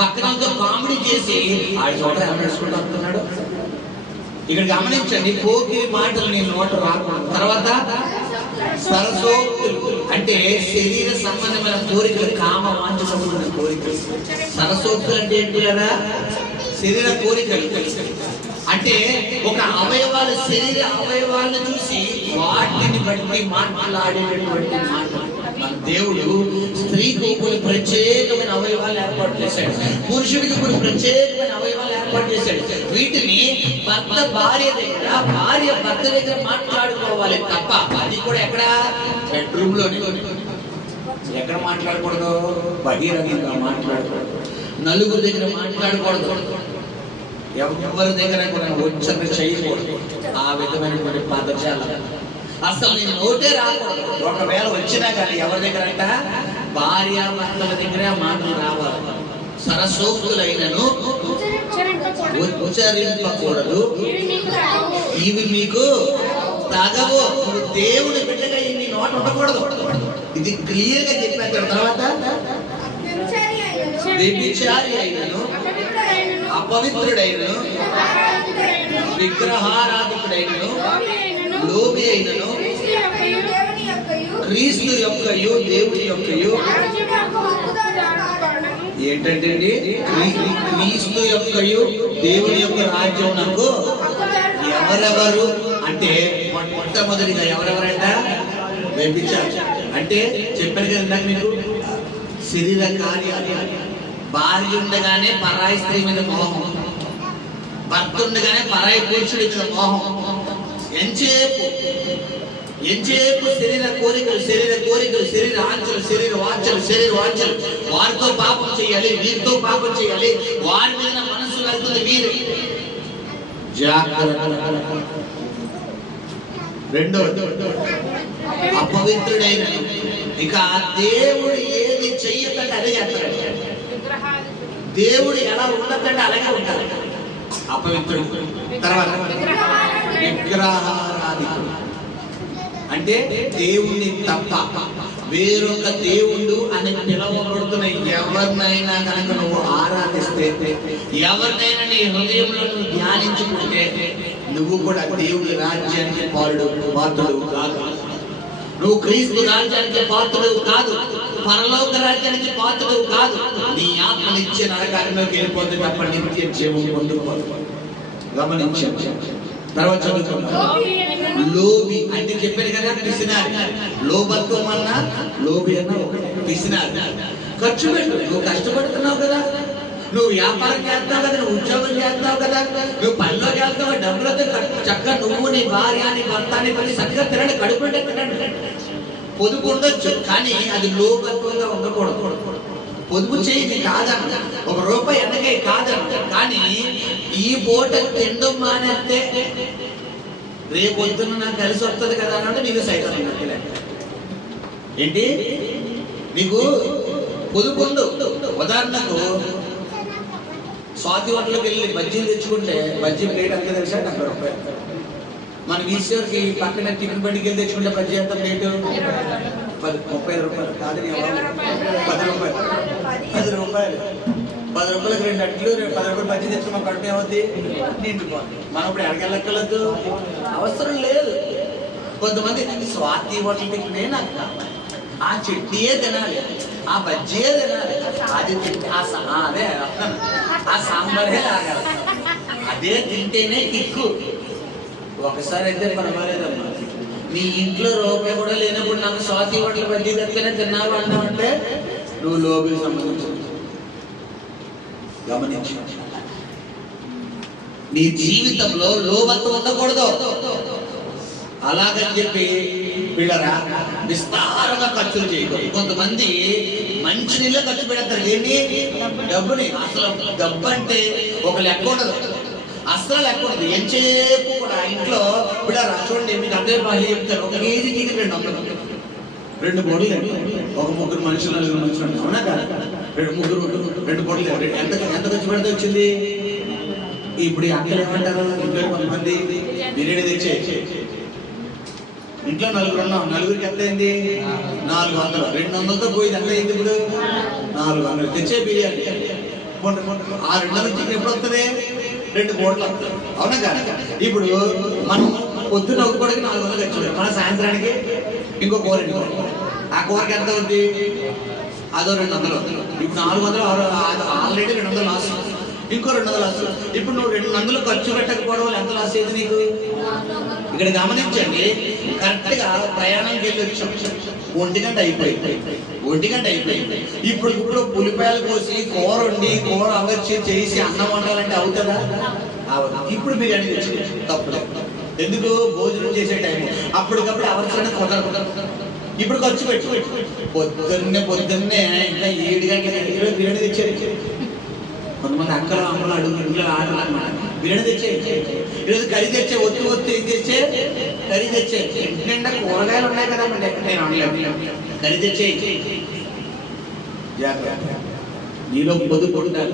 పక్కనతో కామెడీ చేసి ఆ చోట నడుచుకుంటూ వస్తున్నాడు. ఇక్కడ గమనించండి, పోకిరి మాటలు నీ నోట రాకూడదు. తర్వాత సరసోక్తులు అంటే శరీర సంబంధమైన కోరికలు, కామ వాంఛ సంబంధమైన కోరికలు. సరసోక్తులు అంటే ఏంటి కదా? శరీర కోరికలు. అంటే ఒక అవయవాలు, శరీర అవయవాలను చూసి వాటిని బట్టి మాట్లాడేటటువంటి మాటలు. మన దేవుడు స్త్రీకి కొన్ని ప్రత్యేకమైన అవయవాలు ఏర్పాటు చేశాడు, పురుషుడికి కొన్ని ప్రత్యేకమైన అవయవాలు ఏర్పాటు చేశాడు. వీటిని భర్త భార్య దగ్గర, భార్య భర్త దగ్గర మాట్లాడుకోవాలి తప్ప అది కూడా ఎక్కడ? బెడ్రూమ్ లోనే. ఎక్కడ మాట్లాడకూడదు? బహిరంగంగా మాట్లాడకూడదు. నలుగురు దగ్గర మాట్లాడకూడదు. ఎవరి దగ్గర కూడా ఉచ్చరణ చేయకూడదు. ఆ విధమైనటువంటి పదజాలం అసలు నీ నోటే రాకూడదు. ఒకవేళ వచ్చినా కానీ ఎవరి దగ్గర అంట? భార్య భర్తల దగ్గర మాటలు రావాలి. సరసోక్తులైనను ఉచ్చరింపకూడదు, ఇవి మీకు తగవు. దేవుడి బిడ్డగా నీ నోట ఉండకూడదు. ఇది క్లియర్ గా చెప్పారు. తర్వాత వ్యభిచారి అయినను, అపవిత్రుడైనను, విగ్రహారాధికుడైనను, లోబి అయినను, క్రీస్తు యొక్కయు దేవుని యొక్కయు. ఏంటంటే క్రీస్తు యొక్కయు దేవుని యొక్క రాజ్యం నాకు ఎవరెవరు అంటే మొట్టమొదటిగా ఎవరెవరంట వ్యభిచారం. అంటే చెప్పాను కదా ఇందాక మీకు, శరీర కార్యాలు. భార్య ఉండగానే పరాయి స్త్రీ మీద మోహం, భర్త ఉండగానే పరాయి పురుషుడి మీద మోహం. ఎంచేపు శరీర కోరికలు, శరీర వాంఛలు. వారితో పాపం చేయాలి, వీరితో పాపం చేయాలి, వారి మీద మనస్సు వెళ్తుంది వీరు. జాగ్రత్త. రెండో అపవిత్రుడైన, ఇక దేవుడు ఏది చెయ్యకంటే అదే చేస్తాడు. దేవుడు ఎలా ఉండకంటే అలాగే ఉంటాడు. అపవిత్రుడు. తర్వాత విగ్రహారాధికుడు. అంటే దేవుణ్ణి తప్ప వేరొక దేవుడు అని పిలవబడుతున్న ఎవరినైనా కనుక నువ్వు ఆరాధిస్తే, ఎవరినైనా నీ హృదయంలో నువ్వు ధ్యానించుకుంటే, నువ్వు కూడా దేవుడి రాజ్యానికి పాత్రుడు కాదు. నువ్వు క్రీస్తు రాజ్యానికి పాత్రుడు కాదు, పరలోక రాజ్యానికి పాత్రుడు కాదు. నీ ఆత్మనిచ్చే నరకానికి వెళ్ళిపోతే తప్ప నిత్య జీవం పొందుకోదు. గమనించాం. తర్వాత లోబి అంటే చెప్పాను కదా, పిసినారి. లోబత్వం అన్నా లోబి అన్నా ఒకటి. పిసినారి. ఖర్చు పెట్టు. నువ్వు కష్టపడుతున్నావు కదా, నువ్వు వ్యాపారం చేస్తావు కదా, నువ్వు ఉద్యోగం చేస్తావు కదా, నువ్వు పనిలోకి వెళ్తావు, డబ్బులతో చక్కగా నువ్వు నీ భార్య నీ భర్త నీ పని చక్కగా తినండి, కడుపుంటే తినండి. పొదుపు ఉండొచ్చు, కానీ అది లోబత్వంగా ఉండకూడదు. పొదుపు చేయి కాదన్న, ₹1 ఎండకే కాదన్న, కానీ ఈ పూట తిండం మానేస్తే రేపొద్దున నాకు కలిసి వస్తుంది కదా అంటే నీకు సైతం ఏంటి, నీకు పొదుపు ఉండు. ఉదాహరణకు స్వాతి హోటల్కి వెళ్ళి బజ్జీలు తెచ్చుకుంటే బజ్జీ ప్లేట్ అంతే తెలుసా ₹70. మన ఈశ్వర్కి పక్కన టిఫిన్ బండికి వెళ్ళి తెచ్చుకుంటే బజ్జీ ఎంత ప్లేటు ₹30 కాదు, ₹10. 2 అట్లు, ₹10 బజ్జీ తెచ్చుకుని మా కడుపు ఏమవుతుంది, నిండిపోతుంది. మనం ఇప్పుడు ఎడకెళ్ళక్కర్లేదు, అవసరం లేదు. కొంతమంది స్వాతి హోటల్ టిఫినే నాకు కావాలి, ఆ చట్నీయే తినాలి, ఆ బజ్జీయే తినాలి, అది అదే ఆ సాంబారే తాగాలి, అదే తింటేనే కిక్కు. ఒకసారి అయితే పర్వాలేదమ్మా, నీ ఇంట్లో రూపాయి కూడా లేనప్పుడు నాకు స్వాతి హోటల్ బజ్జీ తప్పినా తిన్నావు అన్నావంటే నువ్వు లోబికి సంబంధించి. గమనించు, నీ జీవితంలో లోబత్వం ఉండకూడదు. అలాగని చెప్పి పిల్లరా విస్తారంగా ఖర్చులు చేయకూడదు. కొంతమంది మంచి నీళ్ళ ఖర్చు పెడతారు, ఏంటి డబ్బుని. అసలు డబ్బు అంటే ఒక లెక్క ఉండదు, అసలు లెక్క ఉండదు. ఎంతసేపు కూడా ఇంట్లో పిల్లరా చూడండి, మీకు అదే బాగా చెప్తారు, 1 కేజీకి 200, 2 పొడులు, ఒక 3 మనుషులు 4 మనుషులు, అవునా కదా, 2 పొడులు ఎంత ఖర్చు పెడితే వచ్చింది. ఇప్పుడు ఈ అక్కలు ఏమంటారు, ఇంట్లో కొంతమంది బిర్యానీ తెచ్చే, ఇంట్లో 4 ఉన్నాం, 4కి ఎంత అయింది, 400. 200తో పోయింది, ఎంత అయింది ఇప్పుడు 400. తెచ్చే బిర్యానీ ఆ 200 చికెన్ ఎప్పుడు వస్తుంది, 2 పూటలు వస్తుంది, అవునా కదా. ఇప్పుడు మనం పొద్దున్న ఒక పూటకి 400 ఖర్చు, మన సాయంత్రానికి ఇంకో కూర, ఆ కూరకి ఎంత అవుతుంది, అదో 200. ఇప్పుడు 400 ఆల్రెడీ 200 లాస్, ఇంకో 200 లాస్. ఇప్పుడు నువ్వు 200 ఖర్చు పెట్టకపోవడం వల్ల ఎంత లాస్ అయింది నీకు. ఇక్కడ గమనించండి, కరెక్ట్ గా ప్రయాణంకి వెళ్ళి వచ్చాం, 1 గంట అయిపోయింది. ఇప్పుడు పులిపాయలు కోసి కూర వండి కూర అవర్చి చేసి అన్నం వండాలంటే అవుతుందా, ఇప్పుడు బిర్యానీ తెచ్చి తప్పలేదు. ఎందుకు, భోజనం చేసే టైం అప్పటికప్పుడు అవర్చడం కుదరదు. ఇప్పుడు ఖర్చు పెట్టి పొద్దున్నే ఇంకా 7 గంటల బిర్యానీ తెచ్చారు. కొంతమంది అక్కలు అమ్మలు అడుగు ఇంట్లో ఆడాలన్నమాట, బిర్యానీ తెచ్చే, ఈరోజు కర్రీ తెచ్చే, ఒత్తి ఏం తెచ్చే, కర్రీ తెచ్చే. ఇంటి నిండా కూరగాయలు ఉన్నాయి కదా, నేను అనలేదు, కర్రీ తెచ్చే. నీలో పొదుపు ఉండాలి,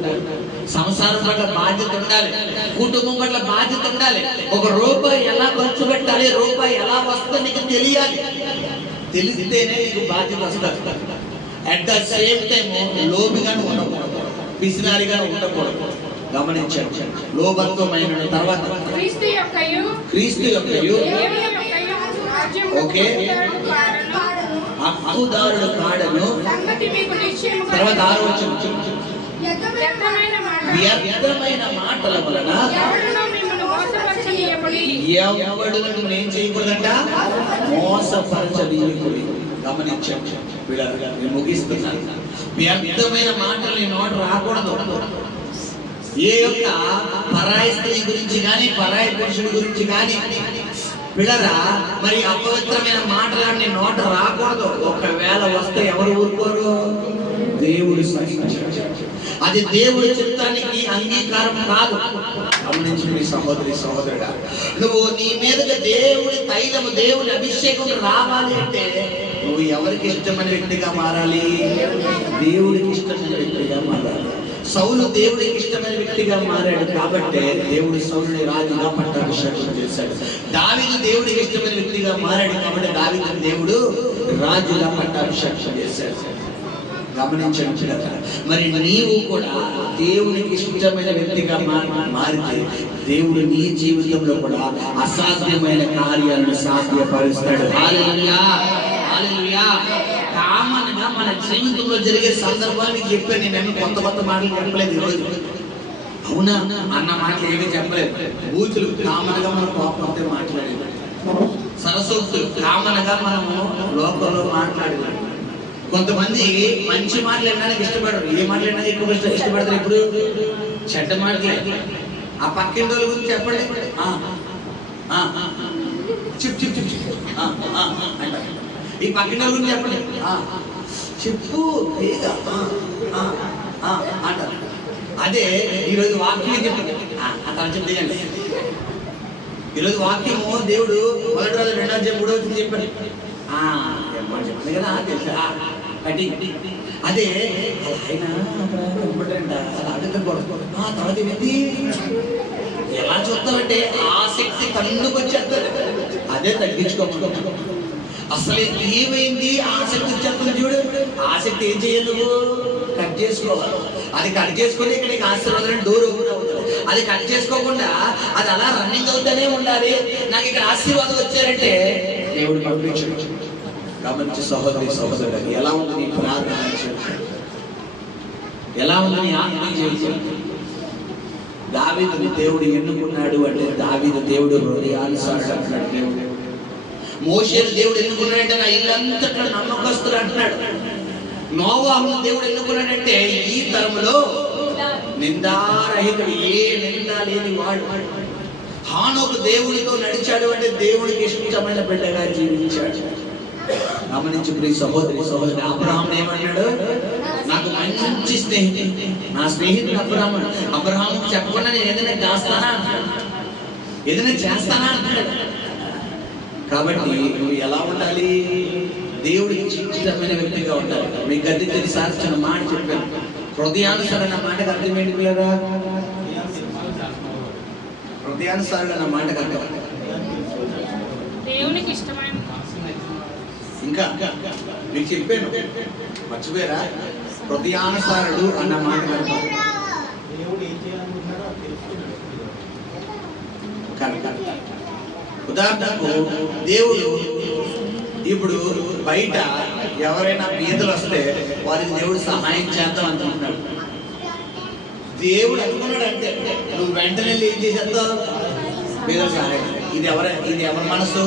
సంసారం పట్ల బాధ్యత ఉండాలి, కుటుంబం పట్ల బాధ్యత ఉండాలి. ₹1 ఎలా ఖర్చు పెట్టాలి, రూపాయి ఎలా వస్తుందో నీకు తెలియాలి. తెలిస్తేనే నీకు బాధ్యత వస్తుంది. అట్ ద సేమ్ టైం లోబిగాను ఉండకూడదు, పిసినారిగా ఉండకూడదు. గమనించండి, లోబత్వమైన తర్వాత క్రీస్తు యొక్కయు ఓకే హక్కుదారుడు కాడను. తర్వాత 6వ వచనం, వ్యర్థమైన మాటల వలన ఎవడు నేను చేయకూడదంట, మోసపరచనీయకుడి. గమనించాం. నేను ముగిస్తున్నాను. వ్యర్థమైన మాటలు నీ నోట రాకూడదు. ఏ యొక్క పరాయి స్త్రీ గురించి కానీ, పరాయి పురుషుడి గురించి కానీ పిల్లరా, మరి అపవిత్రమైన మాటలన్నీ నోట రాకూడదు. ఒకవేళ వస్తే ఎవరు ఊరుకోరు? దేవుడు సహించాడు. అది దేవుడి చిత్తానికి అంగీకారం కాదు. గమనించి మీ సహోదరి సహోదరుడా, నువ్వు నీ మీదగా దేవుడి తైలము, దేవుడి అభిషేకం రావాలి అంటే నువ్వు ఎవరికి ఇష్టమైన వ్యక్తిగా మారాలి? దేవుడికి ఇష్టమైన వ్యక్తిగా మారాలి. సౌలు దేవుడికి ఇష్టమైన వ్యక్తిగా మారాడు కాబట్టి దేవుడు సౌలుని రాజుగా పట్టాభిషేకం చేశాడు. దావీదు దేవుడికి ఇష్టమైన వ్యక్తిగా మారాడు కాబట్టి దావీదుని దేవుడు రాజుగా పట్టాభిషేకం చేశాడు. గమనించండి కదా. మరి నీవు కూడా దేవునికి ఇష్టమైన వ్యక్తిగా మారితే దేవుడు నీ జీవితంలో కూడా అసాధ్యమైన కార్యాలను సాధ్యపరుస్తాడు. హల్లెలూయా, హల్లెలూయా. కామన్గా మన జీవితంలో జరిగే సందర్భాన్ని చెప్పాను. నేను కొత్త కొత్త మాటలు చెప్పలేదు ఈరోజు. అవునా అన్న మాటలు ఏమీ చెప్పలేదు. బూతులు కామన్గా మనం కోపంతో మాట్లాడేది, సరసోక్తులు కామన్గా మనము లోకంలో మాట్లాడేది. కొంతమంది మంచి మాటలు వినడానికి ఇష్టపడరు. ఏ మాటలు వినడానికి ఎక్కువ ఇష్టపడతారు? ఇప్పుడు చెడ్డ మాటలే. ఆ పక్కింటి వాళ్ళ గురించి చెప్పండి, చిప్ చిప్ చిప్ చిప్ అంటారు. ఈ పక్కింటి వాళ్ళ గురించి చెప్పండి, చెప్పు అంటారు. అదే ఈరోజు వాక్యం చెప్పండి, అతను చెప్తే ఈరోజు వాక్యము దేవుడు 1 రోజు 2 అధ్యాయం 3వ వచనం చెప్పండి. చెప్పండి కదా, తెలుసా? అదే ఆయన తర్వాత ఏంటి ఎలా చూస్తామంటే ఆసక్తి కన్నుకు వచ్చేస్తుంది. అదే తగ్గించుకోవచ్చు. అసలు ఏమైంది? ఆసక్తి వచ్చేస్తుంది చూడు. ఆసక్తి ఏం చేయాలి? నువ్వు కట్ చేసుకోవాలి. అది కట్ చేసుకుని ఇక్కడ నీకు ఆశీర్వాదం డోర్ ఓపెన్ అవుతుంది. అది కట్ చేసుకోకుండా అది అలా రన్నింగ్ అవుతూనే ఉండాలి. నాకు ఇక్కడ ఆశీర్వాదం వచ్చారంటే దేవుడు పంపించాడు. గమనించి సహోదరి సహోదరుడు, ఎలా ఉంది నీ ప్రార్థన? ఎలా ఉంది నీ ఆత్మీయ జీవితం? దావీదుని దేవుడు ఎన్నుకున్నాడు అంటే దావీదు దేవుడు హృదయానుసారుడు అంటున్నాడు. దేవుడు మోషేను దేవుడు ఎన్నుకున్నాడంటే నా ఇల్లంతట్లో నమ్మకస్తులు అంటున్నాడు. నోవాహును దేవుడు ఎన్నుకున్నాడంటే ఈ తరములో నిందారహితుడు, ఏ నిందా లేని వాడు. హానోకు దేవుడితో నడిచాడు అంటే దేవుడికి ఇష్టమైన బిడ్డగా జీవించాడు. గమనించి ప్రియ సహోదరి సహోదరి, అబ్రహాం ఏమన్నాడు? నాకు మంచి స్నేహితుడు, నా స్నేహితుడు అబ్రహాం. అబ్రహాంకి చెప్పకుండా నేను ఏదైనా చేస్తానా అంటాడు, ఏదైనా చేస్తానా అంటాడు. కాబట్టి నువ్వు ఎలా ఉండాలి? దేవుడికి ఇష్టమైన వ్యక్తిగా ఉండాలి. మీ గది తెలిసారి చిన్న మాట చెప్పాను. హృదయానుసారణ మాటకు అర్థం ఏంటి లేదా? హృదయానుసారణ మాటకు అర్థం దేవునికి ఇష్టమైన. ఇంకా మీకు చెప్పాను, మర్చిపోయారా? హృదయానుసారుడు అన్న మాట ఉదాహరణకు దేవుడు ఇప్పుడు బయట ఎవరైనా బీదలు వస్తే వారికి దేవుడు సహాయం చేద్దాం అనుకుంటున్నాడు. దేవుడు అనుకున్నాడు అంటే నువ్వు వెంటనే ఏం చేసేద్దావు? బీదలు సహాయం. ఇది ఎవరి మనసు?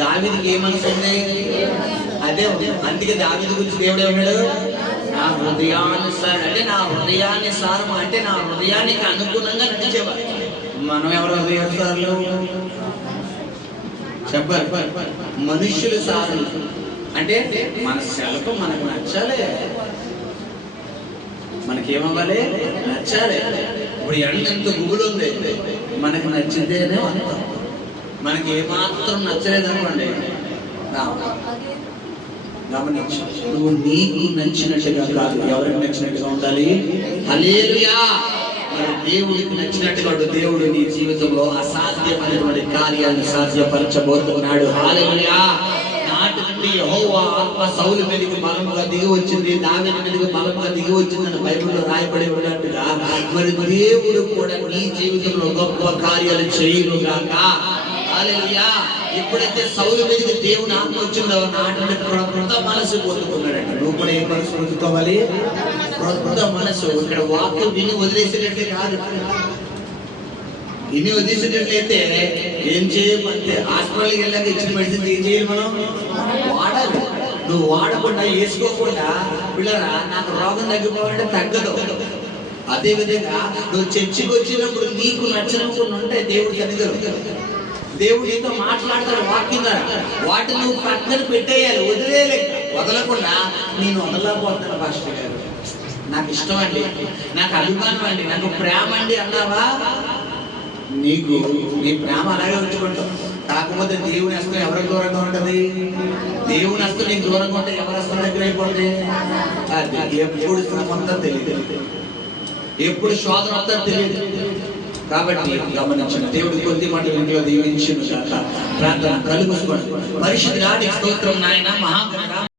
దావీదుకి ఏ మనసు ఉంది? అదే. అందుకే దావీదు గురించి దేవుడు ఏమన్నాడు? నా హృదయానుసారం అంటే నా హృదయానుసారం అంటే నా హృదయానికి అనుగుణంగా నడిచేవారు. మనం ఎవరు హృదయానుసారులు? చెప్పారు మనుష్యుల సారులు అంటే మన సెలకు మనకు నచ్చాలి, మనకేమవ్వాలి? నచ్చాలి. ఇప్పుడు ఎండ ఎంత గుబులు ఉంది, మనకు నచ్చితేనే వస్తాం. మనకి ఏమాత్రం నచ్చలేదనుకోండి, గమనించు. నువ్వు నీకు నచ్చినట్టుగా కాదు, ఎవరికి నచ్చినట్టుగా ఉండాలి. హల్లెలూయా. దేవుడికి నచ్చినట్టుగా దేవుడు నీ జీవితంలో అసాధ్యమైనటువంటి కార్యాలను సాధ్యపరచబోతున్నాడు. హల్లెలూయా. నాటి నుండి యెహోవా ఆత్మ సౌలు మీదకి బలముగా దిగి వచ్చింది, దావీదు మీదకి బలముగా దిగి వచ్చిందని బైబిల్లో రాయబడి ఉన్నట్టుగా మరి దేవుడు కూడా నీ జీవితంలో గొప్ప కార్యాలు చేయునుగాక. హల్లెలూయా. ఎప్పుడైతే సౌలు మీదకి దేవుని ఆత్మ వచ్చిందో నాటి క్రొత్త మనసు పొందుకున్నాడంట. నువ్వు కూడా ఏ మనసు పొందుకోవాలి? క్రొత్త మనసు. ఇక్కడ వాక్యం విని వదిలేసినట్టే కాదు. ఇన్ని వదిలేసినట్లయితే ఏం చేయమంటే హాస్పిటల్కి వెళ్ళాక ఇచ్చిన మెడిసిన్ ఏం చేయాలి మనం? వాడాలి. నువ్వు వాడకుండా వేసుకోకుండా పిల్లరా నాకు రోగం తగ్గిపోవాలంటే తగ్గదు. అదే విధంగా నువ్వు చర్చికి వచ్చినప్పుడు నీకు నచ్చిన కొన్ని ఉంటాయి దేవుడి సన్నిధిలో. దేవుడు నీతో మాట్లాడతాడు వాక్యం ద్వారా. వాటిని నువ్వు పక్కన పెట్టేయాలి, వదలకుండా నేను వదలకపోతాను పాస్టర్ గారు, నాకు ఇష్టం అండి, నాకు అభిమానం అండి, నాకు ప్రేమ అండి అన్నావా, నీకు నీ ప్రేమ అలాగే ఉంచుకుంటావు. కాకపోతే దేవుని హస్తం ఎవరికి దూరంగా ఉంటుంది? దేవుని హస్తం నీకు దూరంగా ఉంటే ఎవరి హస్తం దగ్గర అయిపోతుంది? అది ఎప్పుడు శ్రమ అంతా తెలియదు, ఎప్పుడు శోధన అంతా తెలియదు. కాబట్టి గమనించిన దేవుడి కొద్ది మాటలు ఇంట్లో దీవించిన ప్రార్థన కలుగుకోండి. పరిశుద్ధుడా నీకు స్తోత్రం నాయన, మహాగణుడా.